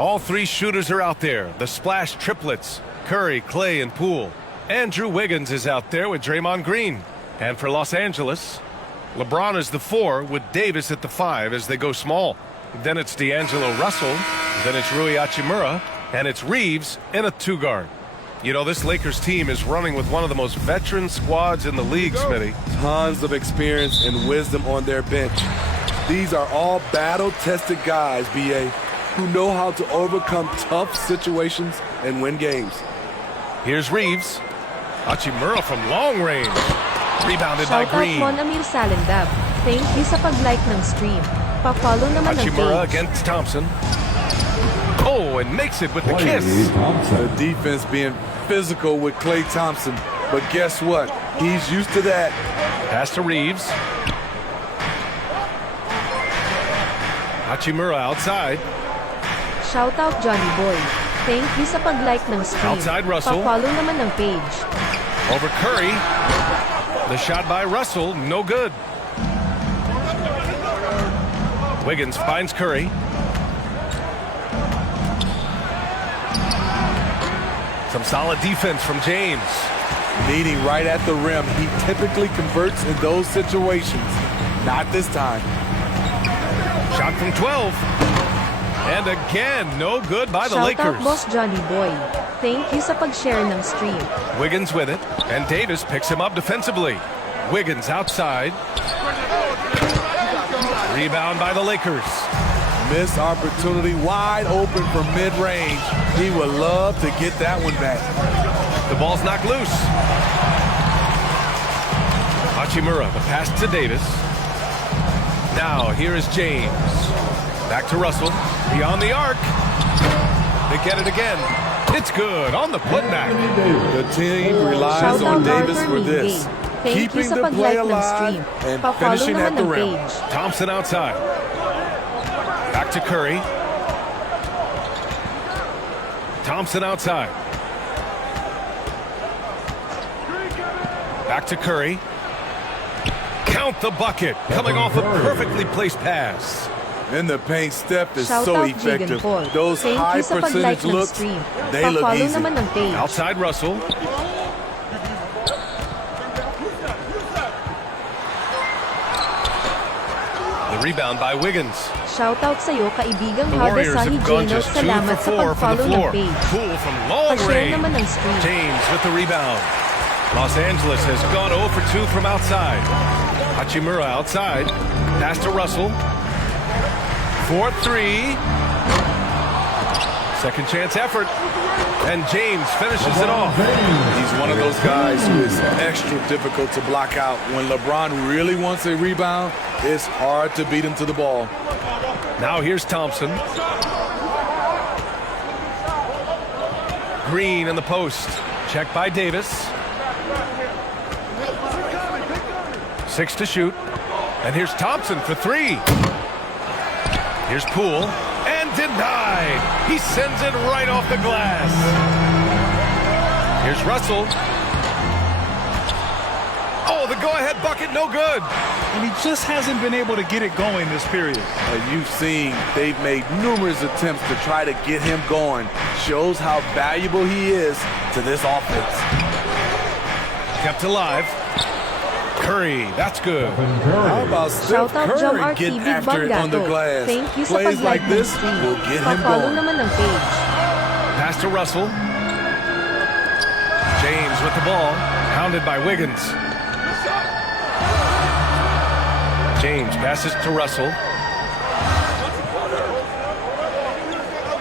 All three shooters are out there. The splash triplets, Curry, Clay, and Poole. Andrew Wiggins is out there with Draymond Green. And for Los Angeles, LeBron is the 4 with Davis at the 5 as they go small. Then it's D'Angelo Russell, then it's Rui Hachimura, and it's Reeves in a 2-guard. You know, this Lakers team is running with one of the most veteran squads in the league, Smitty. Tons of experience and wisdom on their bench. These are all battle-tested guys, B.A., who know how to overcome tough situations and win games. Here's Reeves. Hachimura from long range. Rebounded by Green. Shoutout Mon Amir Salendab. Thank you sa pag-like ng stream. Pa-follow naman ng Hachimura page. against Thompson. Oh, and makes it with the kiss. The defense being physical with Klay Thompson. But guess what? He's used to that. Pass to Reeves. Hachimura outside. Shoutout Johnny Boy. Thank you sa pag-like ng stream. Outside Russell. Pa-follow naman ng page. Over Curry. The shot by Russell, no good. Wiggins finds Curry. Some solid defense from James. Leading right at the rim. He typically converts in those situations. Not this time. Shot from 12. And again, no good by the Shoutout Lakers. Boss Johnny Boy. Thank you sa pag-share ng stream. Wiggins with it, and Davis picks him up defensively. Wiggins outside. Rebound by the Lakers. Missed opportunity, wide open from mid-range. He would love to get that one back. The ball's knocked loose. Hachimura, the pass to Davis. Now, here is James. Back to Russell. Beyond the arc. They get it again. It's good on the putback. The team relies on Davis for this. Keeping the play alive and finishing at the rim. Thompson outside. Back to Curry. Thompson outside. Back to Curry. Count the bucket. Coming off a perfectly placed pass. In the paint, Steph is Shout so out effective. Paul. Those Thank high you sa percentage pag-like ng looks, stream. they look Pa-follow easy. naman ng page. Outside Russell. The rebound by Wiggins. Shoutout sa'yo, kaibigang The Hada Warriors Sahi have gone Jeno. just 2 Salamat for 4 sa from the pag-follow ng floor. page. Poole from long Pa-share range. naman ng stream. James with the rebound. Los Angeles has gone 0 for 2 from outside. Hachimura outside. Pass to Russell. 4-3. Second chance effort. And James finishes it off. He's one of those guys who is extra difficult to block out. When LeBron really wants a rebound, it's hard to beat him to the ball. Now here's Thompson. Green in the post. Checked by Davis. 6 to shoot. And here's Thompson for 3. Here's Poole. And denied. He sends it right off the glass. Here's Russell. Oh, the go-ahead bucket, no good. And he just hasn't been able to get it going this period. You've seen they've made numerous attempts to try to get him going. Shows how valuable he is to this offense. Kept alive. Curry, that's good. How about Steph Shoutout Jom Curry RT getting Big after it on the Bagato. glass? Thank you sa Plays like pag-like ng this stream. will get him Pa-follow going. naman ng page. Pass to Russell. James with the ball. Hounded by Wiggins. James passes to Russell.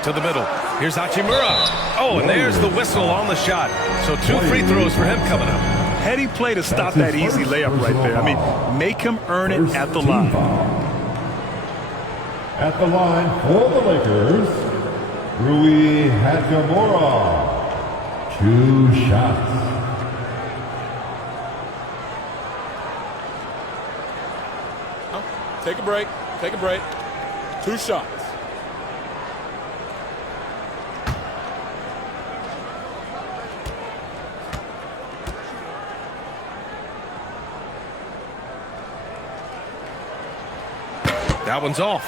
To the middle. Here's Hachimura. Oh, and there's the whistle on the shot. So 2 free throws for him coming up. Heady play to stop that easy layup right there. I mean, make him earn it at the line. At the line for the Lakers, Rui Hachimura. 2 shots. Take a break. Take a break. 2 shots. That one's off.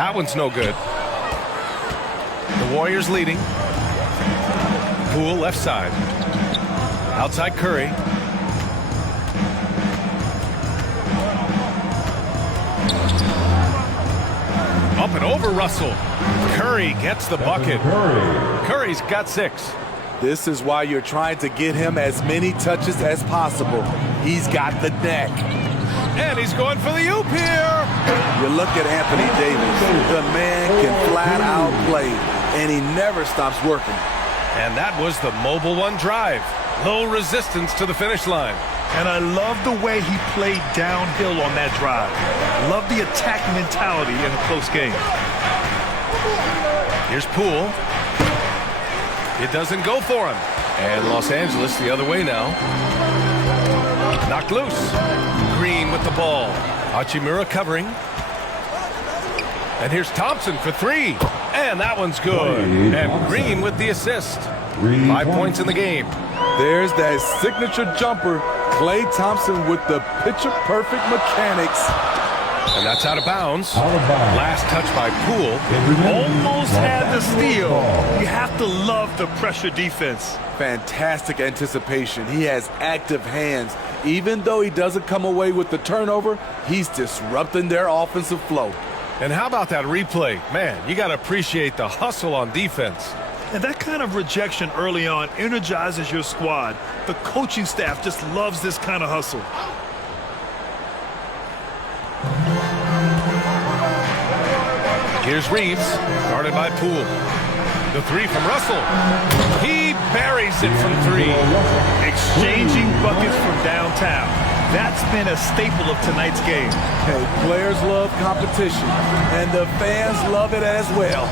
That one's no good. The Warriors leading. Poole left side. Outside Curry. Up and over Russell. Curry gets the bucket. Curry's got 6. This is why you're trying to get him as many touches as possible. He's got the neck. And he's going for the oop here. You look at Anthony Davis. The man can flat out play, and he never stops working. And that was the Mobile One drive. Low resistance to the finish line. And I love the way he played downhill on that drive. Love the attack mentality in a close game. Here's Poole. It doesn't go for him. And Los Angeles the other way now. Knocked loose. Green with the ball. Hachimura covering. And here's Thompson for 3. And that one's good. And Green with the assist. 5 points in the game. There's that signature jumper. Klay Thompson with the picture-perfect mechanics. And that's out of bounds. Last touch by Poole. Almost had the steal. You have to love the pressure defense. Fantastic anticipation. He has active hands. Even though he doesn't come away with the turnover, he's disrupting their offensive flow. And how about that replay? Man, you got to appreciate the hustle on defense. And that kind of rejection early on energizes your squad. The coaching staff just loves this kind of hustle. Here's Reeves, guarded by Poole. The 3 from Russell. He buries it from 3. Exchanging buckets from downtown. That's been a staple of tonight's game. Hey, players love competition, and the fans love it as well.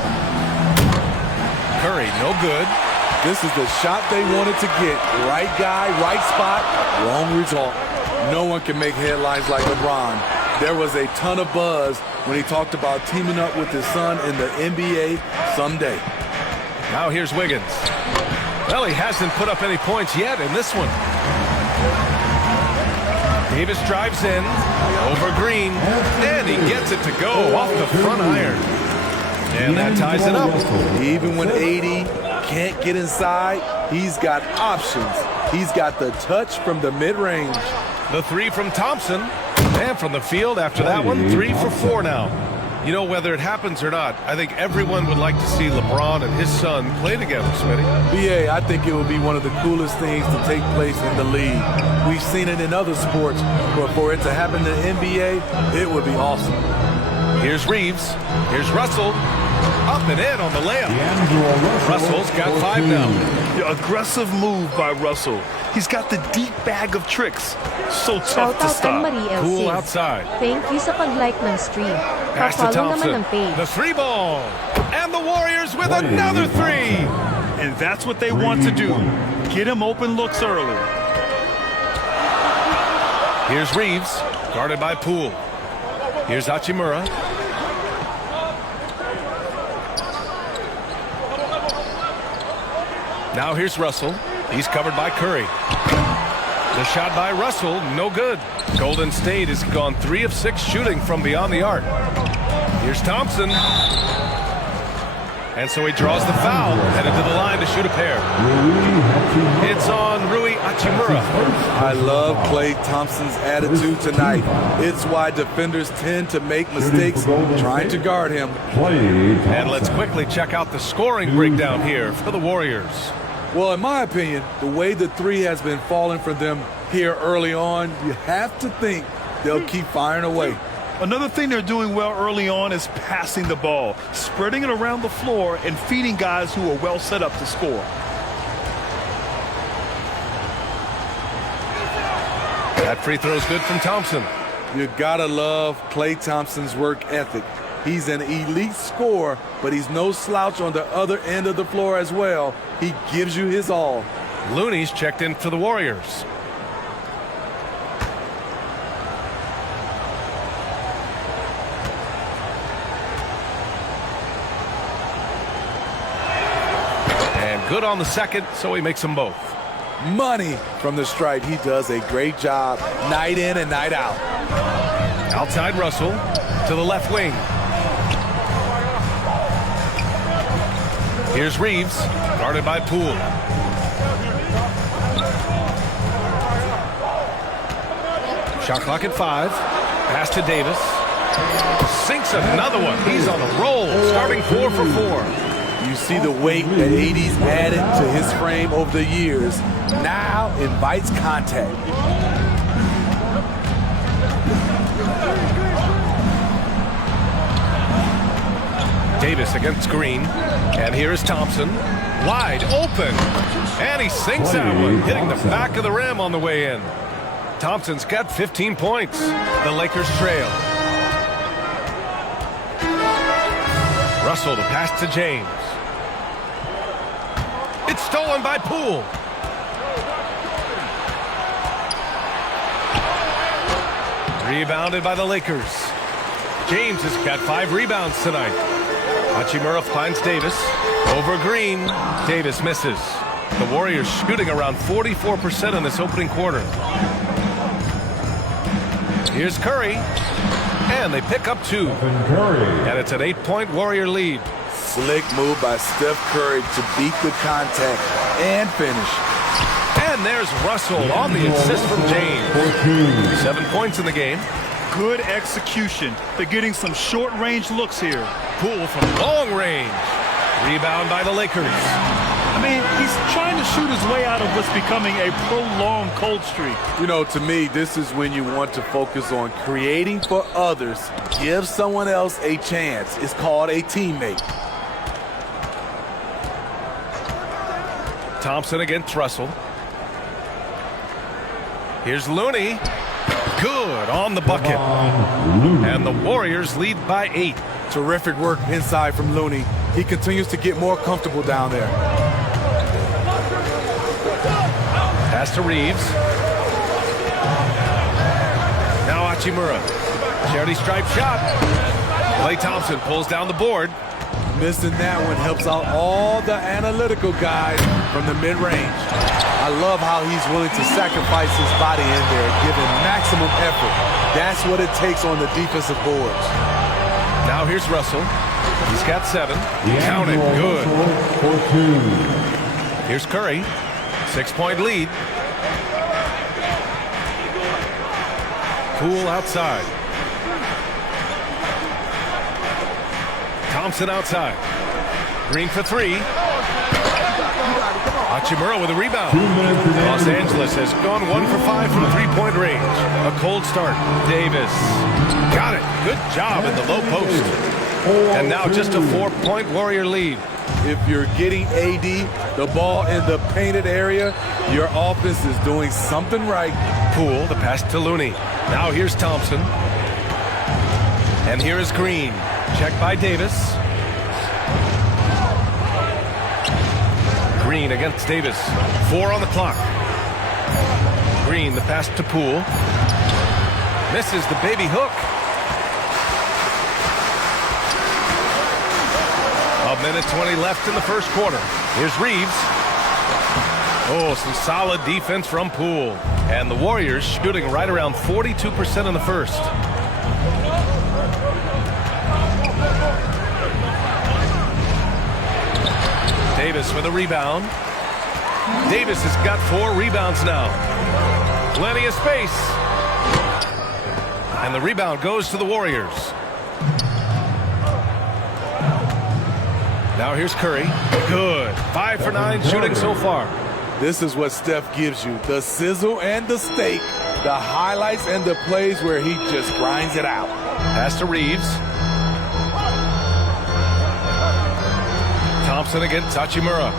Curry, no good. This is the shot they wanted to get. Right guy, right spot, wrong result. No one can make headlines like LeBron. There was a ton of buzz when he talked about teaming up with his son in the NBA someday. Now here's Wiggins. Well, he hasn't put up any points yet in this one. Davis drives in, over Green, and he gets it to go off the front iron. And that ties it up. Even when AD can't get inside, he's got options. He's got the touch from the mid-range. The 3 from Thompson. And from the field after that one, 3 for 4 now. You know, whether it happens or not, I think everyone would like to see LeBron and his son play together, Smitty. BA, I think it would be one of the coolest things to take place in the league. We've seen it in other sports, but for it to happen in the NBA, it would be awesome. Here's Reeves. Here's Russell. Up and in on the layup. Russell's got 5 now. The aggressive move by Russell. He's got the deep bag of tricks. So tough to stop. Poole outside. Thank you sa pag-like ng stream. Pass to Pa-follow naman Thompson. ng page. The 3 ball. And the Warriors with another 3. And that's what they want to do. Get him open looks early. Here's Reeves, guarded by Poole. Here's Hachimura. Now here's Russell. He's covered by Curry. The shot by Russell, no good. Golden State has gone 3 of 6 shooting from beyond the arc. Here's Thompson. And so he draws the foul, headed to the line to shoot a pair. It's on Rui Hachimura. I love Klay Thompson's attitude tonight. It's why defenders tend to make mistakes trying to guard him. And let's quickly check out the scoring breakdown here for the Warriors. Well, in my opinion, the way the 3 has been falling for them here early on, you have to think they'll keep firing away. Another thing they're doing well early on is passing the ball, spreading it around the floor and feeding guys who are well set up to score. That free throw is good from Thompson. You gotta love Klay Thompson's work ethic. He's an elite scorer, but he's no slouch on the other end of the floor as well. He gives you his all. Looney's checked in for the Warriors. And good on the second, so he makes them both. Money from the stripe. He does a great job night in and night out. Outside Russell to the left wing. Here's Reeves, guarded by Poole. Shot clock at 5. Pass to Davis. Sinks another one. He's on a roll, starting 4 for 4. You see the weight that AD's added to his frame over the years. Now invites contact. Davis against Green. And here is Thompson. Wide open. And he sinks that one, hitting the back of the rim on the way in. Thompson's got 15 points. The Lakers trail. Russell to pass to James. It's stolen by Poole. Rebounded by the Lakers. James has got 5 rebounds tonight. Hachimura finds Davis. Over Green. Davis misses. The Warriors shooting around 44% in this opening quarter. Here's Curry. And they pick up 2. And it's an 8-point Warrior lead. Slick move by Steph Curry to beat the contact and finish. And there's Russell on the assist from James. 7 points in the game. Good execution. They're getting some short-range looks here. Poole from long range. Rebound by the Lakers. I mean, he's trying to shoot his way out of what's becoming a prolonged cold streak. You know, to me, this is when you want to focus on creating for others. Give someone else a chance. It's called a teammate. Thompson against Russell. Here's Looney. Good on the bucket. And the Warriors lead by 8. Terrific work inside from Looney. He continues to get more comfortable down there. Pass to Reeves. Now Hachimura. Charity stripe shot. Klay Thompson pulls down the board. Missing that one helps out all the analytical guys from the mid-range. I love how he's willing to sacrifice his body in there, giving maximum effort. That's what it takes on the defensive boards. Now here's Russell. He's got 7. Count it. Good. Here's Curry. 6-point lead. Poole outside. Thompson outside. Green for 3. Hachimura with a rebound. Los Angeles has gone 1 for 5 from 3-point range. A cold start. Davis. Got it. Good job in the low post. And now just a 4-point Warrior lead. If you're getting AD the ball in the painted area, your offense is doing something right. Poole, the pass to Looney. Now here's Thompson. And here is Green. Check by Davis. Green against Davis. 4 on the clock. Green, the pass to Poole. Misses the baby hook. A minute 20 left in the first quarter. Here's Reeves. Oh, some solid defense from Poole. And the Warriors shooting right around 42% in the first. Davis with a rebound. Davis has got 4 rebounds now. Plenty of space. And the rebound goes to the Warriors. Now here's Curry. Good. 5 for 9 shooting so far. This is what Steph gives you. The sizzle and the steak. The highlights and the plays where he just grinds it out. Pass to Reeves. Thompson against Hachimura.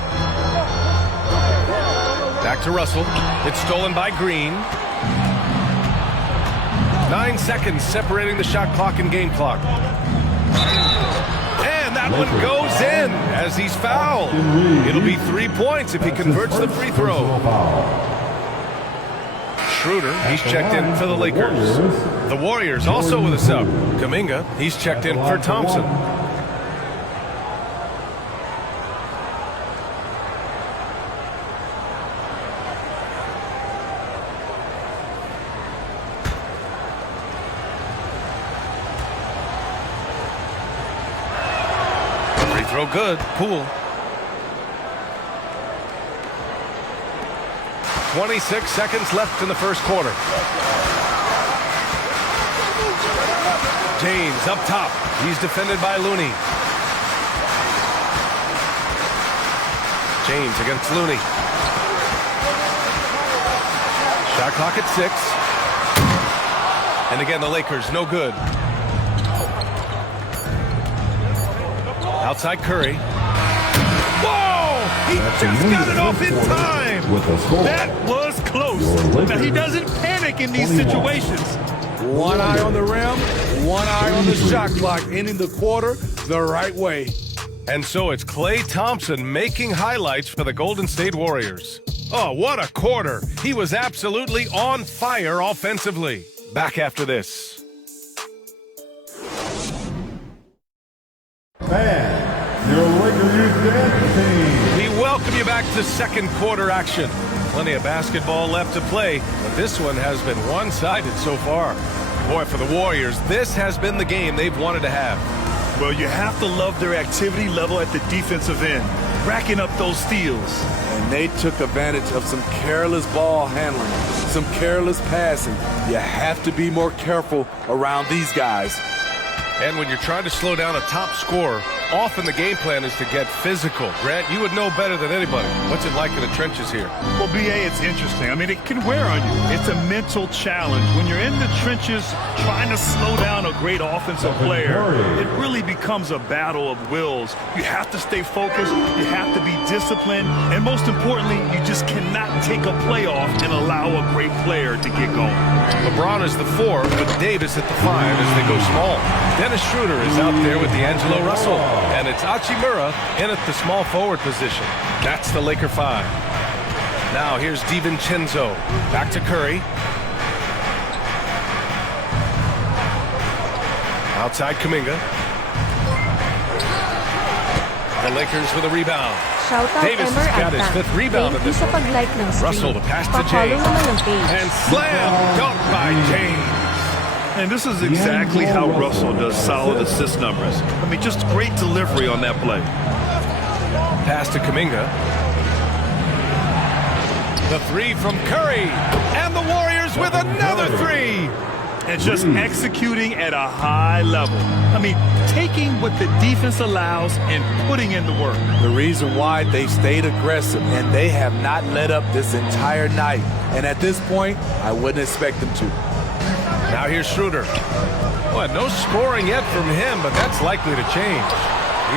Back to Russell. It's stolen by Green. 9 seconds separating the shot clock and game clock. And that one goes in as he's fouled. It'll be 3 points if he converts the free throw. Schroeder, he's checked in for the Lakers. The Warriors also with a sub. Kuminga, he's checked in for Thompson. Free throw good. Poole. 26 seconds left in the first quarter. James up top. He's defended by Looney. James against Looney. Shot clock at 6. And again, the Lakers, no good. Outside Curry. Whoa! He just got it off in time! That was close. Now, he doesn't panic in these situations. One eye on the rim, one eye on the shot clock, ending the quarter the right way. And so it's Klay Thompson making highlights for the Golden State Warriors. Oh, what a quarter. He was absolutely on fire offensively. Back after this. Fans, your Laker Youth Dance Team. We welcome you back to second quarter action. Plenty of basketball left to play, but this one has been one-sided so far. Boy, for the Warriors, this has been the game they've wanted to have. Well, you have to love their activity level at the defensive end, racking up those steals. And they took advantage of some careless ball handling, some careless passing. You have to be more careful around these guys. And when you're trying to slow down a top scorer, often the game plan is to get physical. Grant, you would know better than anybody. What's it like in the trenches here? Well, B.A., it's interesting. I mean, it can wear on you. It's a mental challenge. When you're in the trenches trying to slow down a great offensive player, it really becomes a battle of wills. You have to stay focused. You have to be disciplined. And most importantly, you just cannot take a play off and allow a great player to get going. LeBron is the 4 with Davis at the 5 as they go small. Dennis Schroeder is out there with D'Angelo Russell. And it's Hachimura in at the small forward position. That's the Laker 5. Now here's DiVincenzo. Back to Curry. Outside Kuminga. The Lakers with a rebound. Shoutout Davis Emer has got his Agtan. 5th rebound of Thank you this sa one. pag-like ng stream. Russell the pass to Pa-follow James. naman ng page. And slam dunk by James. And this is exactly how Russell does solid assist numbers. I mean, just great delivery on that play. Pass to Kuminga. The 3 from Curry. And the Warriors with another 3. And just executing at a high level. I mean, taking what the defense allows and putting in the work. The reason why they stayed aggressive, and they have not let up this entire night. And at this point, I wouldn't expect them to. Now here's Schroeder. Well, no scoring yet from him, but that's likely to change.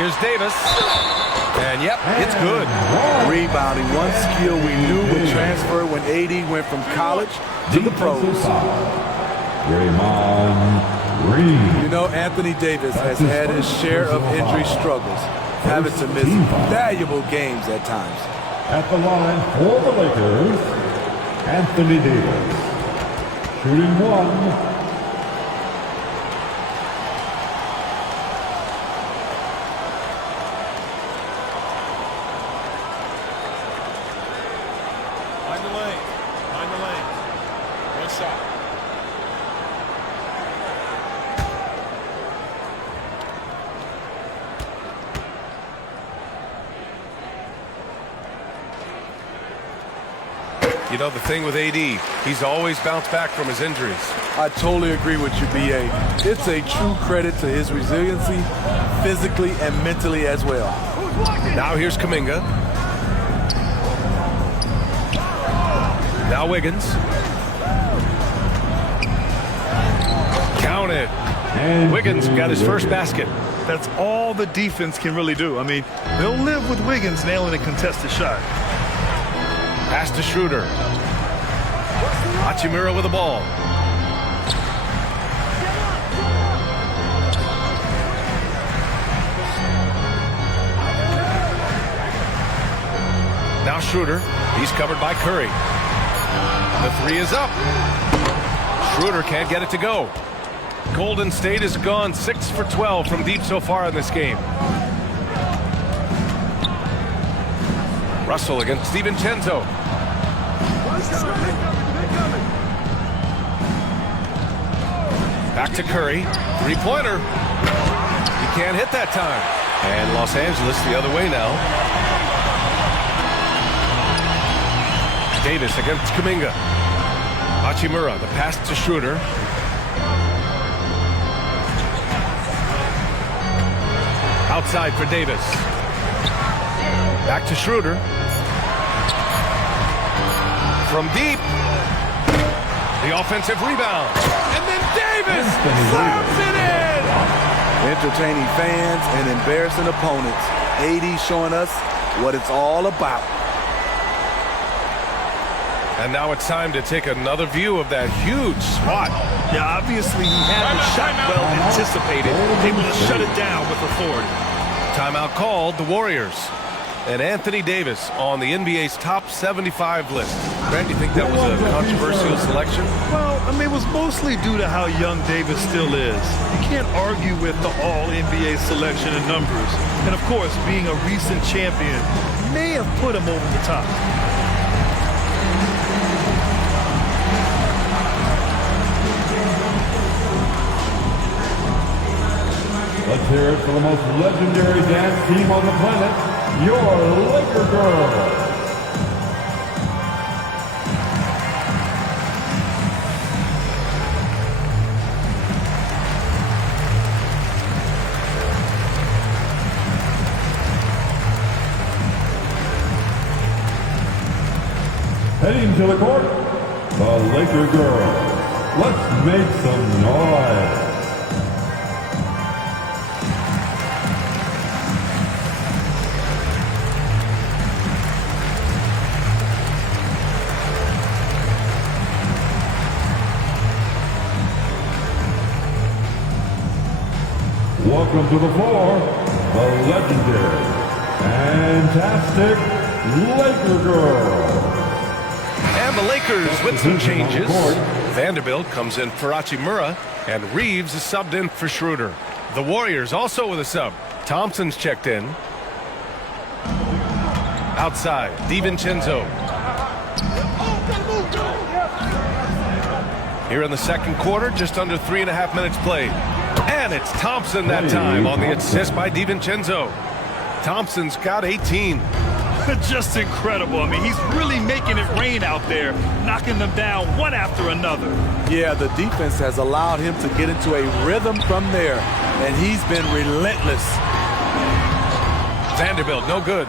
Here's Davis. And yep, it's good. Rebounding, one skill we knew would transfer when AD went from college to the pros. Draymond Green. You know, Anthony Davis has had his share of injury struggles, having to miss valuable games at times. At the line for the Lakers, Anthony Davis. Shooting 1. Find the lane. Find the lane. One shot. You know, the thing with AD, he's always bounced back from his injuries. I totally agree with you, B.A. It's a true credit to his resiliency, physically and mentally as well. Now here's Kuminga. Now Wiggins. Count it. And Wiggins got his first basket. That's all the defense can really do. I mean, they'll live with Wiggins nailing a contested shot. Pass to Schroeder. Hachimura with the ball. Now Schroeder. He's covered by Curry. The 3 is up. Schroeder can't get it to go. Golden State has gone 6 for 12 from deep so far in this game. Russell against DiVincenzo. Back to Curry. 3-pointer. He can't hit that time. And Los Angeles the other way now. Davis against Kuminga. Hachimura, the pass to Schroeder. Outside for Davis. Back to Schroeder. From deep. The offensive rebound. And then Davis slams it in! Entertaining fans and embarrassing opponents. AD showing us what it's all about. And now it's time to take another view of that huge swat. Yeah, obviously he had the shot well anticipated, able to shut it down with authority. Timeout called, the Warriors. And Anthony Davis on the NBA's top 75 list. Brad, do you think that was a controversial selection? Well, I mean, it was mostly due to how young Davis still is. You can't argue with the all-NBA selection and numbers. And, of course, being a recent champion may have put him over the top. Let's hear it for the most legendary dance team on the planet, your Laker Girls. Heading to the court, the Laker Girls. Let's make some noise. Welcome to the floor, the legendary, fantastic Laker Girls. And the Lakers with some changes. Vanderbilt comes in for Hachimura, and Reeves is subbed in for Schroeder. The Warriors also with a sub. Thompson's checked in. Outside, DiVincenzo. Here in the second quarter, just under 3.5 minutes played. And it's Thompson that time on the assist by DiVincenzo. Thompson's got 18. Just incredible. I mean, he's really making it rain out there, knocking them down one after another. Yeah, the defense has allowed him to get into a rhythm from there, and he's been relentless. Vanderbilt, no good.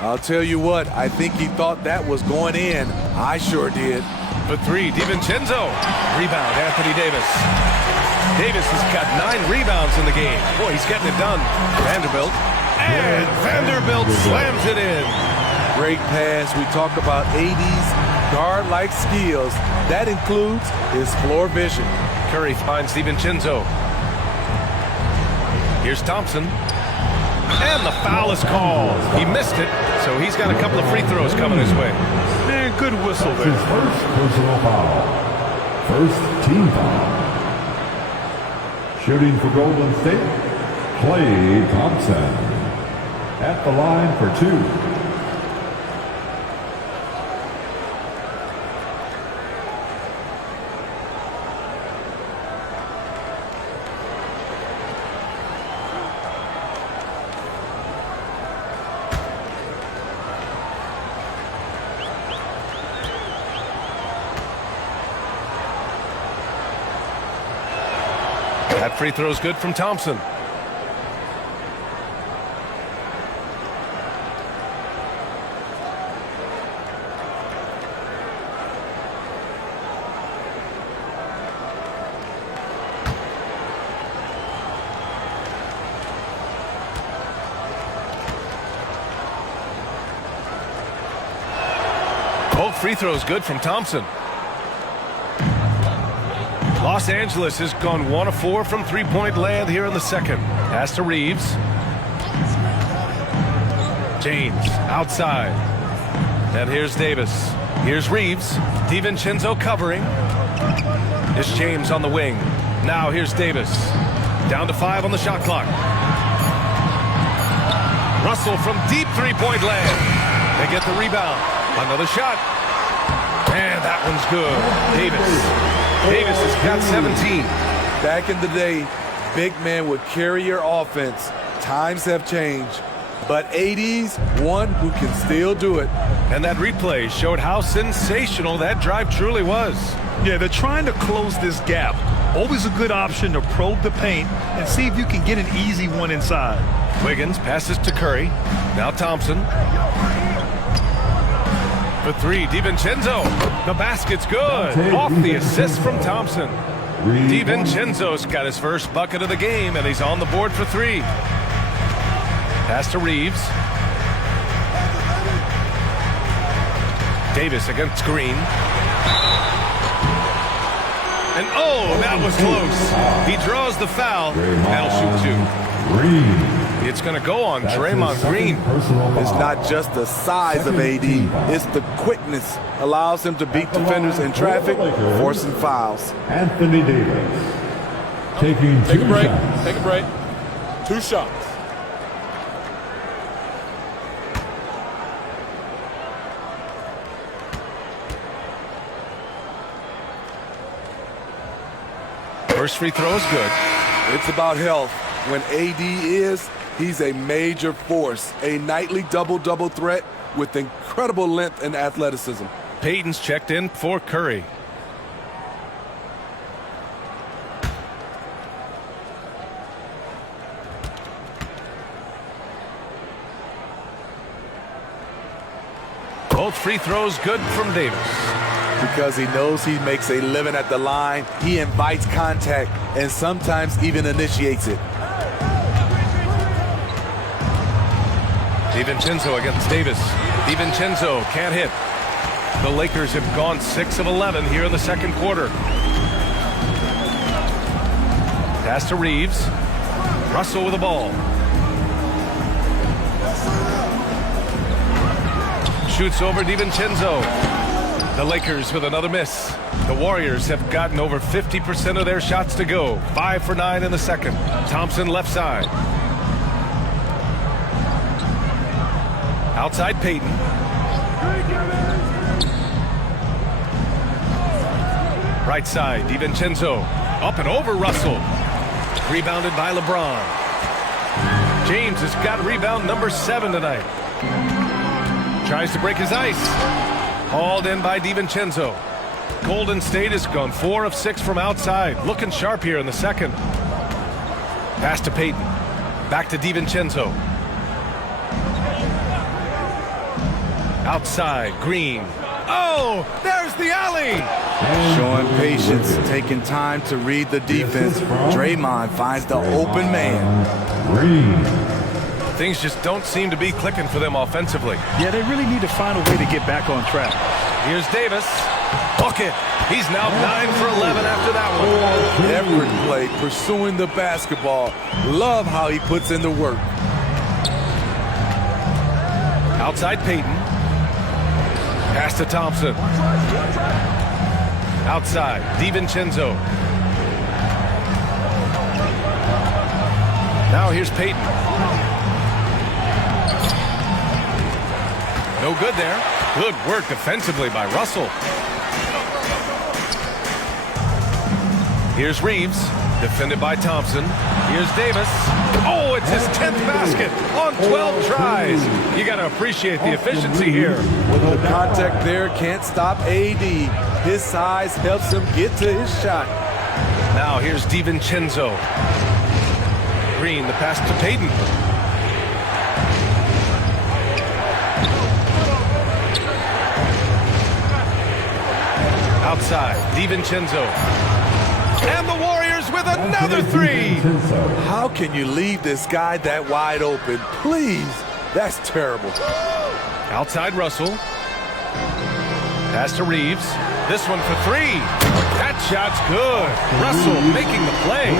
I'll tell you what, I think he thought that was going in. I sure did. For three, DiVincenzo. Rebound, Anthony Davis. Davis has got 9 rebounds in the game. Boy, he's getting it done. Vanderbilt. And Vanderbilt slams it in. Great pass. We talk about AD's guard-like skills. That includes his floor vision. Curry finds DiVincenzo. Here's Thompson. And the foul is called. He missed it, so he's got a couple of free throws coming his way. Man, good whistle His there. first personal foul. First team foul. Shooting for Golden State, Klay Thompson. At the line for 2. That free throw is good from Thompson. Both free throws good from Thompson. Los Angeles has gone 1 of 4 from three-point land here in the second. Pass to Reeves. James outside. And here's Davis. Here's Reeves. DiVincenzo covering. It's James on the wing. Now here's Davis. Down to 5 on the shot clock. Russell from deep three-point land. They get the rebound. Another shot. And that one's good. Davis has got 17. Back in the day, big man would carry your offense. Times have changed. But AD's one who can still do it. And that replay showed how sensational that drive truly was. Yeah, they're trying to close this gap. Always a good option to probe the paint and see if you can get an easy one inside. Wiggins passes to Curry. Now Thompson. For three, DiVincenzo. The basket's good. Off the assist from Thompson. DiVincenzo's got his first bucket of the game, and he's on the board for three. Pass to Reeves. Davis against Green. And oh, that was close. He draws the foul. That'll shoot two. Green. It's going to go on Draymond Green. It's not just the size of AD, it's the quickness. Allows him to beat defenders in traffic, forcing fouls. Anthony Davis taking Take a two break. shots. Take a break. 2 shots. First free throw is good. It's about health. When AD is, he's a major force. A nightly double-double threat with incredible length and athleticism. Payton's checked in for Curry. Both free throws good from Davis. Because he knows he makes a living at the line, he invites contact and sometimes even initiates it. DiVincenzo against Davis. DiVincenzo can't hit. The Lakers have gone 6 of 11 here in the second quarter. Pass to Reeves. Russell with the ball. Shoots over DiVincenzo. The Lakers with another miss. The Warriors have gotten over 50% of their shots to go. 5 for 9 in the second. Thompson left side. Outside Payton. Right side, DiVincenzo. Up and over Russell. Rebounded by LeBron. James has got rebound number 7 tonight. Tries to break his ice. Hauled in by DiVincenzo. Golden State has gone 4 of 6 from outside. Looking sharp here in the second. Pass to Payton. Back to DiVincenzo. Outside, Green. Oh, there's the alley. Showing patience, taking time to read the defense. Draymond finds the open man. Green. Things just don't seem to be clicking for them offensively. Yeah, they really need to find a way to get back on track. Here's Davis. Bucket. He's now 9 for 11 after that one. Effort play, pursuing the basketball. Love how he puts in the work. Outside Payton. Pass to Thompson. Outside, DiVincenzo. Now here's Payton. No good there. Good work defensively by Russell. Here's Reeves, defended by Thompson. Here's Davis. Oh, it's his 10th basket on 12 tries. You got to appreciate the efficiency here. The contact there can't stop AD. His size helps him get to his shot. Now here's DiVincenzo. Green, the pass to Payton. Outside, DiVincenzo. And the Warriors with another three. How can you leave this guy that wide open? Please, that's terrible. Outside Russell. Pass to Reeves. This one for three. That shot's good. Russell making the play.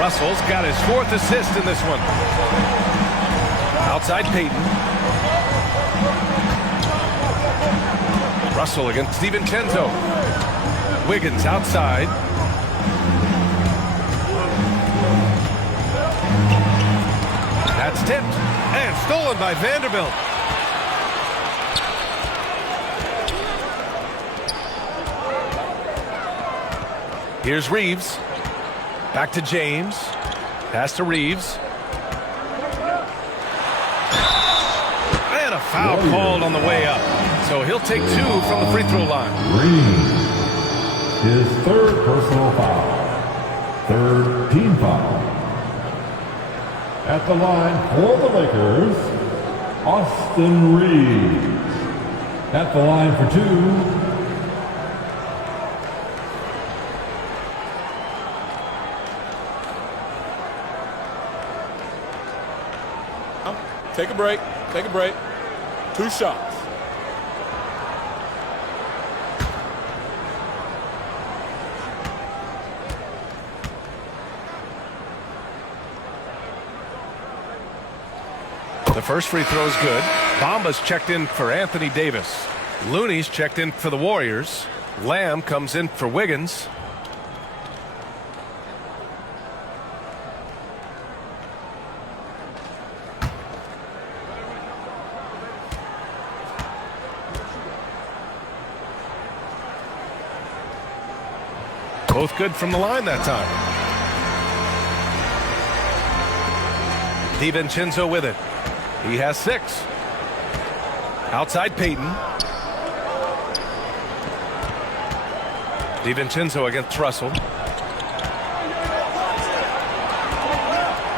Russell's got his 4th assist in this one. Outside Payton. Russell against DiVincenzo. Wiggins outside. That's tipped and stolen by Vanderbilt. Here's Reeves. Back to James. Pass to Reeves. Foul called on the way up. So he'll take 2 from the free throw line. Green. His third personal foul. Third team foul. At the line for the Lakers, Austin Reeves. At the line for 2, Take a break. Take a break. 2 shots. The first free throw is good. Bamba's checked in for Anthony Davis. Looney's checked in for the Warriors. Lamb comes in for Wiggins. Both good from the line that time. DiVincenzo with it. He has 6. Outside Payton. DiVincenzo against Russell.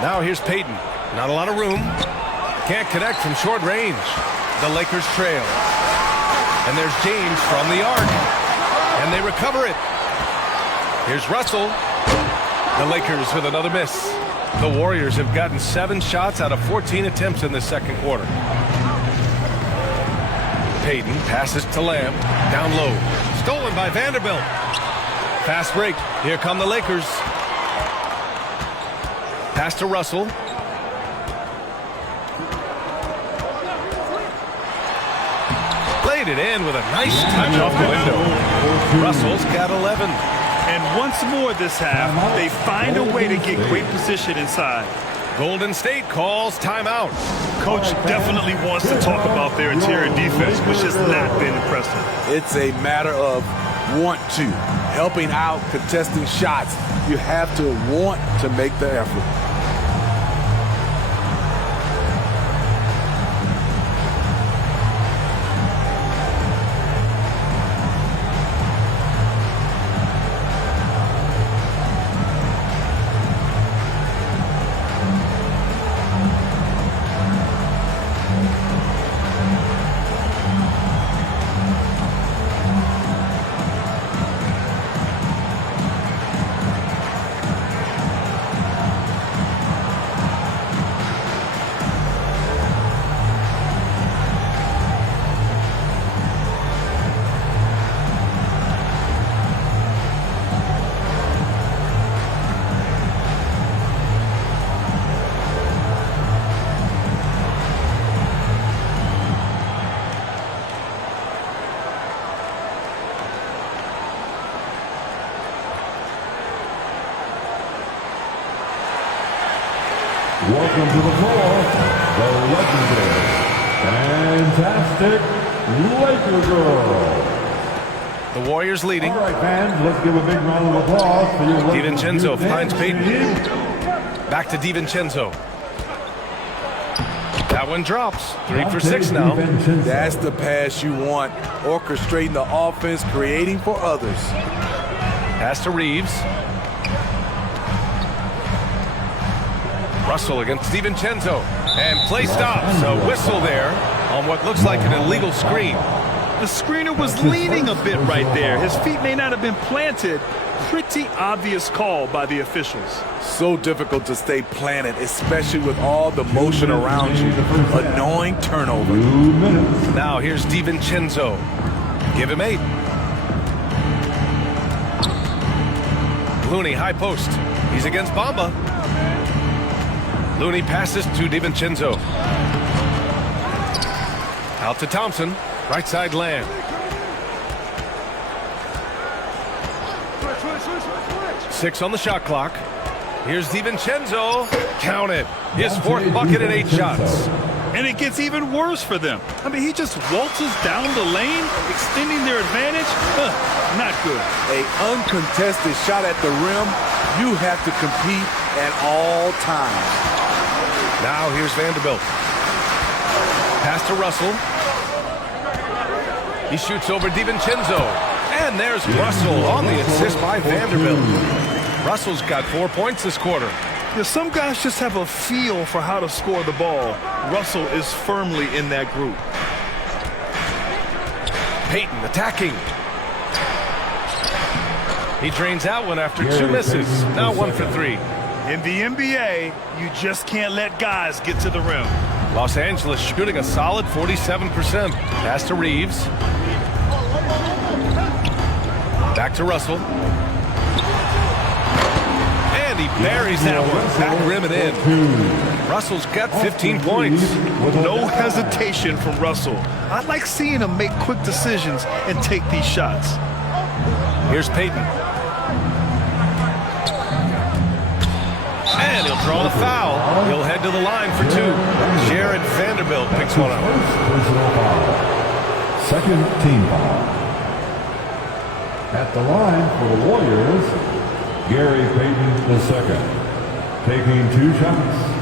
Now here's Payton. Not a lot of room. Can't connect from short range. The Lakers trail. And there's James from the arc. And they recover it. Here's Russell. The Lakers with another miss. The Warriors have gotten 7 shots out of 14 attempts in the second quarter. Payton passes to Lamb. Down low. Stolen by Vanderbilt. Fast break. Here come the Lakers. Pass to Russell. Played it in with a nice touch off the window. Russell's got 11. And once more this half, they find a way to get great position inside. Golden State calls timeout. Coach definitely wants to talk about their interior defense, which has not been impressive. It's a matter of want to. Helping out, contesting shots. You have to want to make the effort. welcome to the floor, the legendary, fantastic Laker girls. The Warriors leading. All right, fans, let's give a big round of applause for your DiVincenzo finds Payton. Back to DiVincenzo. That one drops. 3 for 6 now. That's the pass you want. Orchestrating the offense, creating for others. Pass to Reeves. Russell against DiVincenzo. And play stops. A whistle there on what looks like an illegal screen. The screener was leaning a bit right there. His feet may not have been planted. Pretty obvious call by the officials. So difficult to stay planted, especially with all the motion around you. Annoying turnover. Now here's DiVincenzo. Give him 8. Looney, high post. He's against Bamba. Looney passes to DiVincenzo. Out to Thompson. Right side Lamb. Six on the shot clock. Here's DiVincenzo. Count it. His 4th bucket in 8 shots. And it gets even worse for them. I mean, he just waltzes down the lane, extending their advantage. Not good. An uncontested shot at the rim. You have to compete at all times. Now here's Vanderbilt. Pass to Russell. He shoots over DiVincenzo. And there's Russell on the assist by Vanderbilt. Russell's got 4 points this quarter. Yeah, some guys just have a feel for how to score the ball. Russell is firmly in that group. Payton attacking. He drains that one after 2 misses. Now 1 for 3. In the NBA, you just can't let guys get to the rim. Los Angeles shooting a solid 47%. Pass to Reeves. Back to Russell. And he buries that one. Back rim and in. Russell's got 15 points. No hesitation from Russell. I like seeing him make quick decisions and take these shots. Here's Payton. And he'll draw the foul. He'll head to the line for 2. Jared Vanderbilt picks one up. Personal foul. Second team foul. At the line for the Warriors, Gary Payton II, taking 2 shots.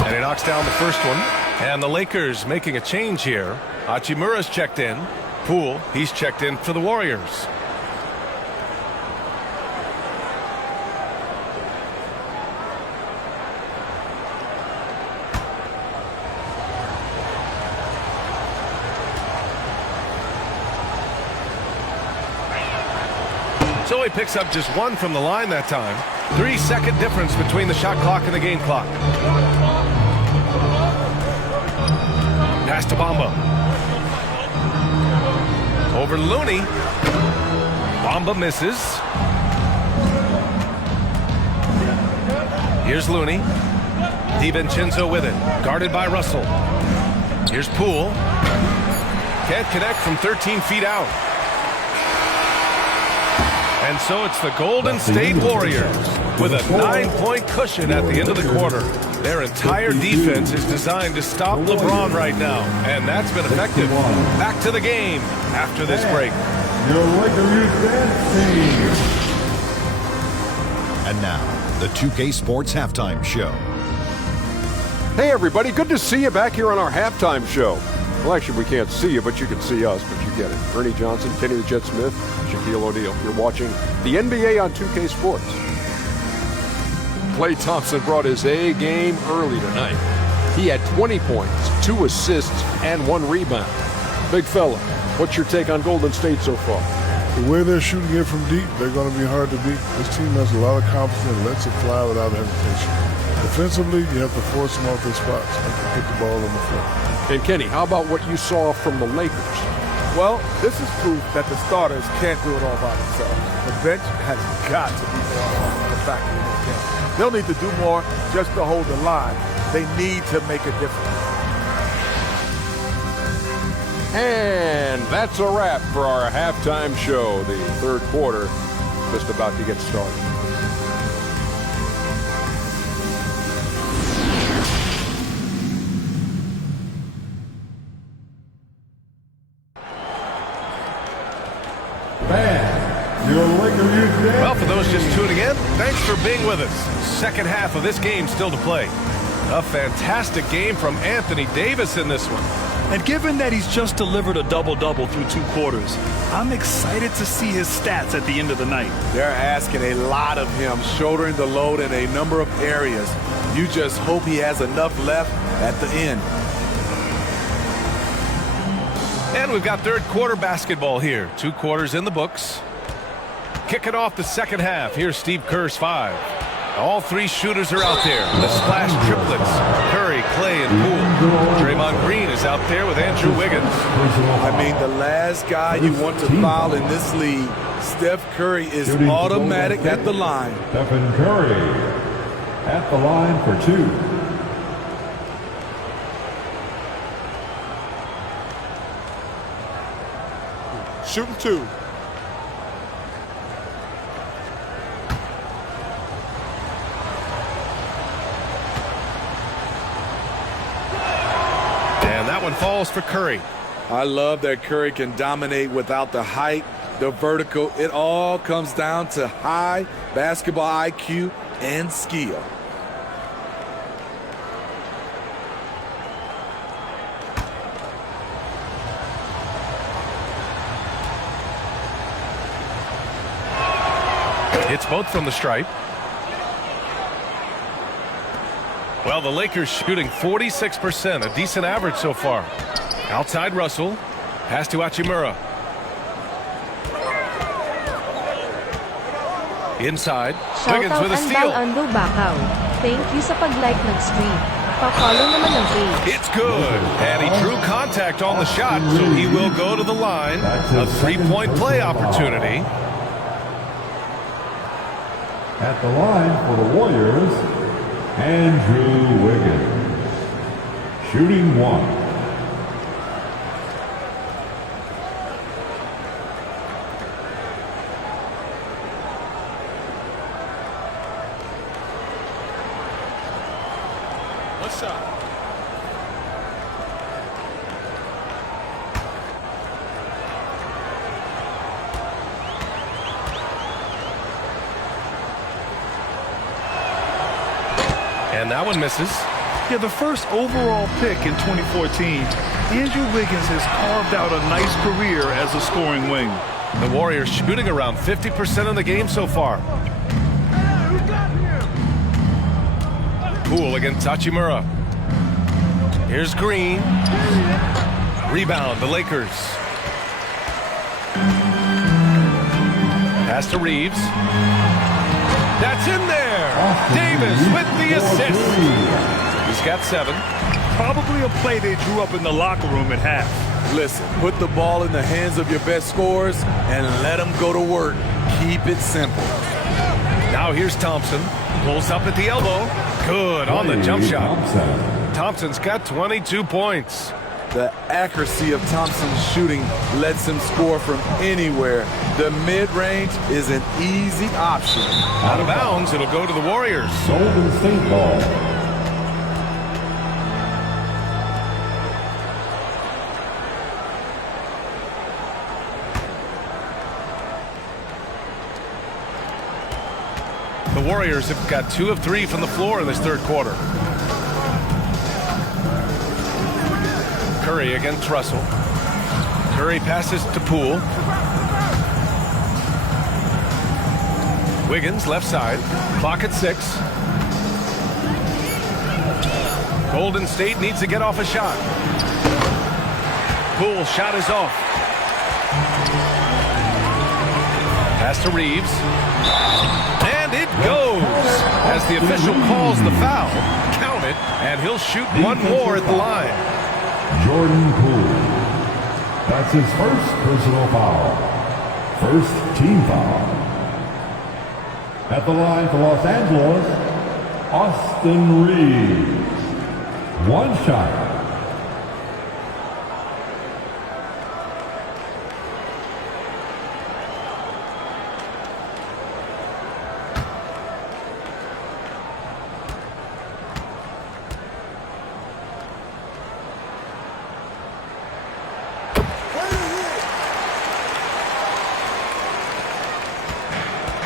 And he knocks down the first one. And the Lakers making a change here. Hachimura's checked in. Poole, he's checked in for the Warriors. So he picks up just 1 from the line that time. 3-second difference between the shot clock and the game clock. Pass to Bamba. Over Looney. Bamba misses. Here's Looney. DiVincenzo with it. Guarded by Russell. Here's Poole. Can't connect from 13 feet out. And so it's the Golden State Warriors with a 9-point cushion at the end of the quarter. Their entire defense is designed to stop LeBron right now, and that's been effective. Back to the game after this break. Your Lakers dancing. And now, the 2K Sports Halftime Show. Hey everybody, good to see you back here on our halftime show. Well, actually, we can't see you, but you can see us, but you get it. Ernie Johnson, Kenny the Jet Smith, Shaquille O'Neal. You're watching the NBA on 2K Sports. Klay Thompson brought his A game early tonight. He had 20 points, 2 assists, and 1 rebound. Big fella, what's your take on Golden State so far? The way they're shooting it from deep, they're going to be hard to beat. This team has a lot of confidence and lets it fly without hesitation. Defensively, you have to force them off their spots and put the ball on the floor. And Kenny, how about what you saw from the Lakers? Well, this is proof that the starters can't do it all by themselves. The bench has got to be more on the back of the game. They'll need to do more just to hold the line. They need to make a difference. And that's a wrap for our halftime show. The third quarter just about to get started. Well, for those just tuning in, thanks for being with us. Second half of this game still to play. A fantastic game from Anthony Davis in this one. And given that he's just delivered a double-double through 2 quarters, I'm excited to see his stats at the end of the night. They're asking a lot of him, shouldering the load in a number of areas. You just hope he has enough left at the end. And we've got third quarter basketball here. 2 quarters in the books. Kicking off the second half. Here's Steve Kerr's 5. All 3 shooters are out there. The splash triplets. Curry, Clay, and Poole. Draymond Green is out there with Andrew Wiggins. I mean, the last guy you want to foul in this league, Steph Curry, is automatic at the line. Stephen Curry at the line for 2. shooting 2. And that one falls for Curry. I love that Curry can dominate without the height, the vertical. It all comes down to high basketball IQ and skill. Hits both from the stripe. Well, the Lakers shooting 46%, a decent average so far. Outside Russell, pass to Hachimura. Inside, Wiggins with a steal. Ando Bacau. Thank you sa pag-like ng stream. Pa-follow naman ng page. It's good. And he drew contact on the shot, so he will go to the line. A three-point play opportunity. At the line for the Warriors, Andrew Wiggins. Shooting 1. And that one misses. Yeah, the first overall pick in 2014, Andrew Wiggins has carved out a nice career as a scoring wing. The Warriors shooting around 50% in the game so far. Poole against Hachimura. Here's Green. Rebound, the Lakers. Pass to Reeves. That's in there. Davis with the assist. He's got 7. Probably a play they drew up in the locker room at half. Listen, put the ball in the hands of your best scorers and let them go to work. Keep it simple. Now here's Thompson. Pulls up at the elbow. Good on the jump shot. Thompson's got 22 points. The accuracy of Thompson's shooting lets him score from anywhere. The mid-range is an easy option. Out of bounds, it'll go to the Warriors. Golden State ball. The Warriors have got 2 of 3 from the floor in this third quarter. Curry against Russell. Curry passes to Poole. Wiggins left side. Clock at 6. Golden State needs to get off a shot. Poole shot is off. Pass to Reeves. And it goes as the official calls the foul. Count it, and he'll shoot one more at the line. Jordan Poole. That's his first personal foul. First team foul. At the line for Los Angeles, Austin Reeves. One shot.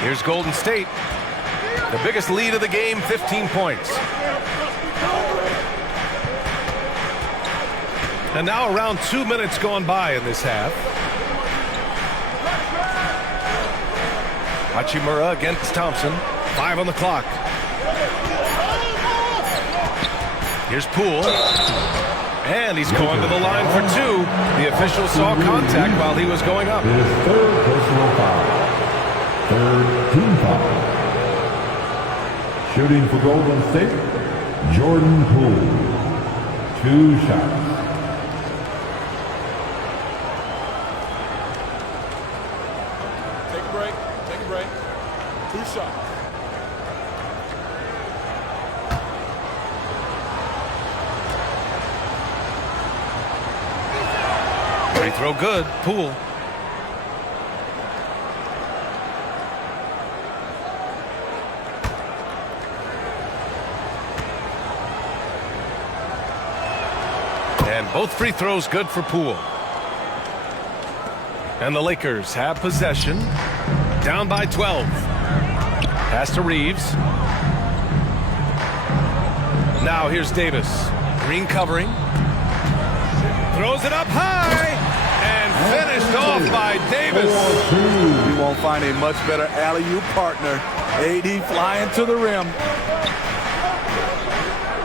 Here's Golden State. The biggest lead of the game, 15 points. And now around 2 minutes gone by in this half. Hachimura against Thompson. 5 on the clock. Here's Poole. And he's going to the line for 2. The official saw contact while he was going up. His third personal foul. Third team foul. Shooting for Golden State, Jordan Poole. 2 shots. Take a break. Take a break. 2 shots. Free throw good. Poole. Both free throws good for Poole. And the Lakers have possession. Down by 12. Pass to Reeves. Now here's Davis. Green covering. Throws it up high. And finished off by Davis. You won't find a much better alley-oop partner. AD flying to the rim.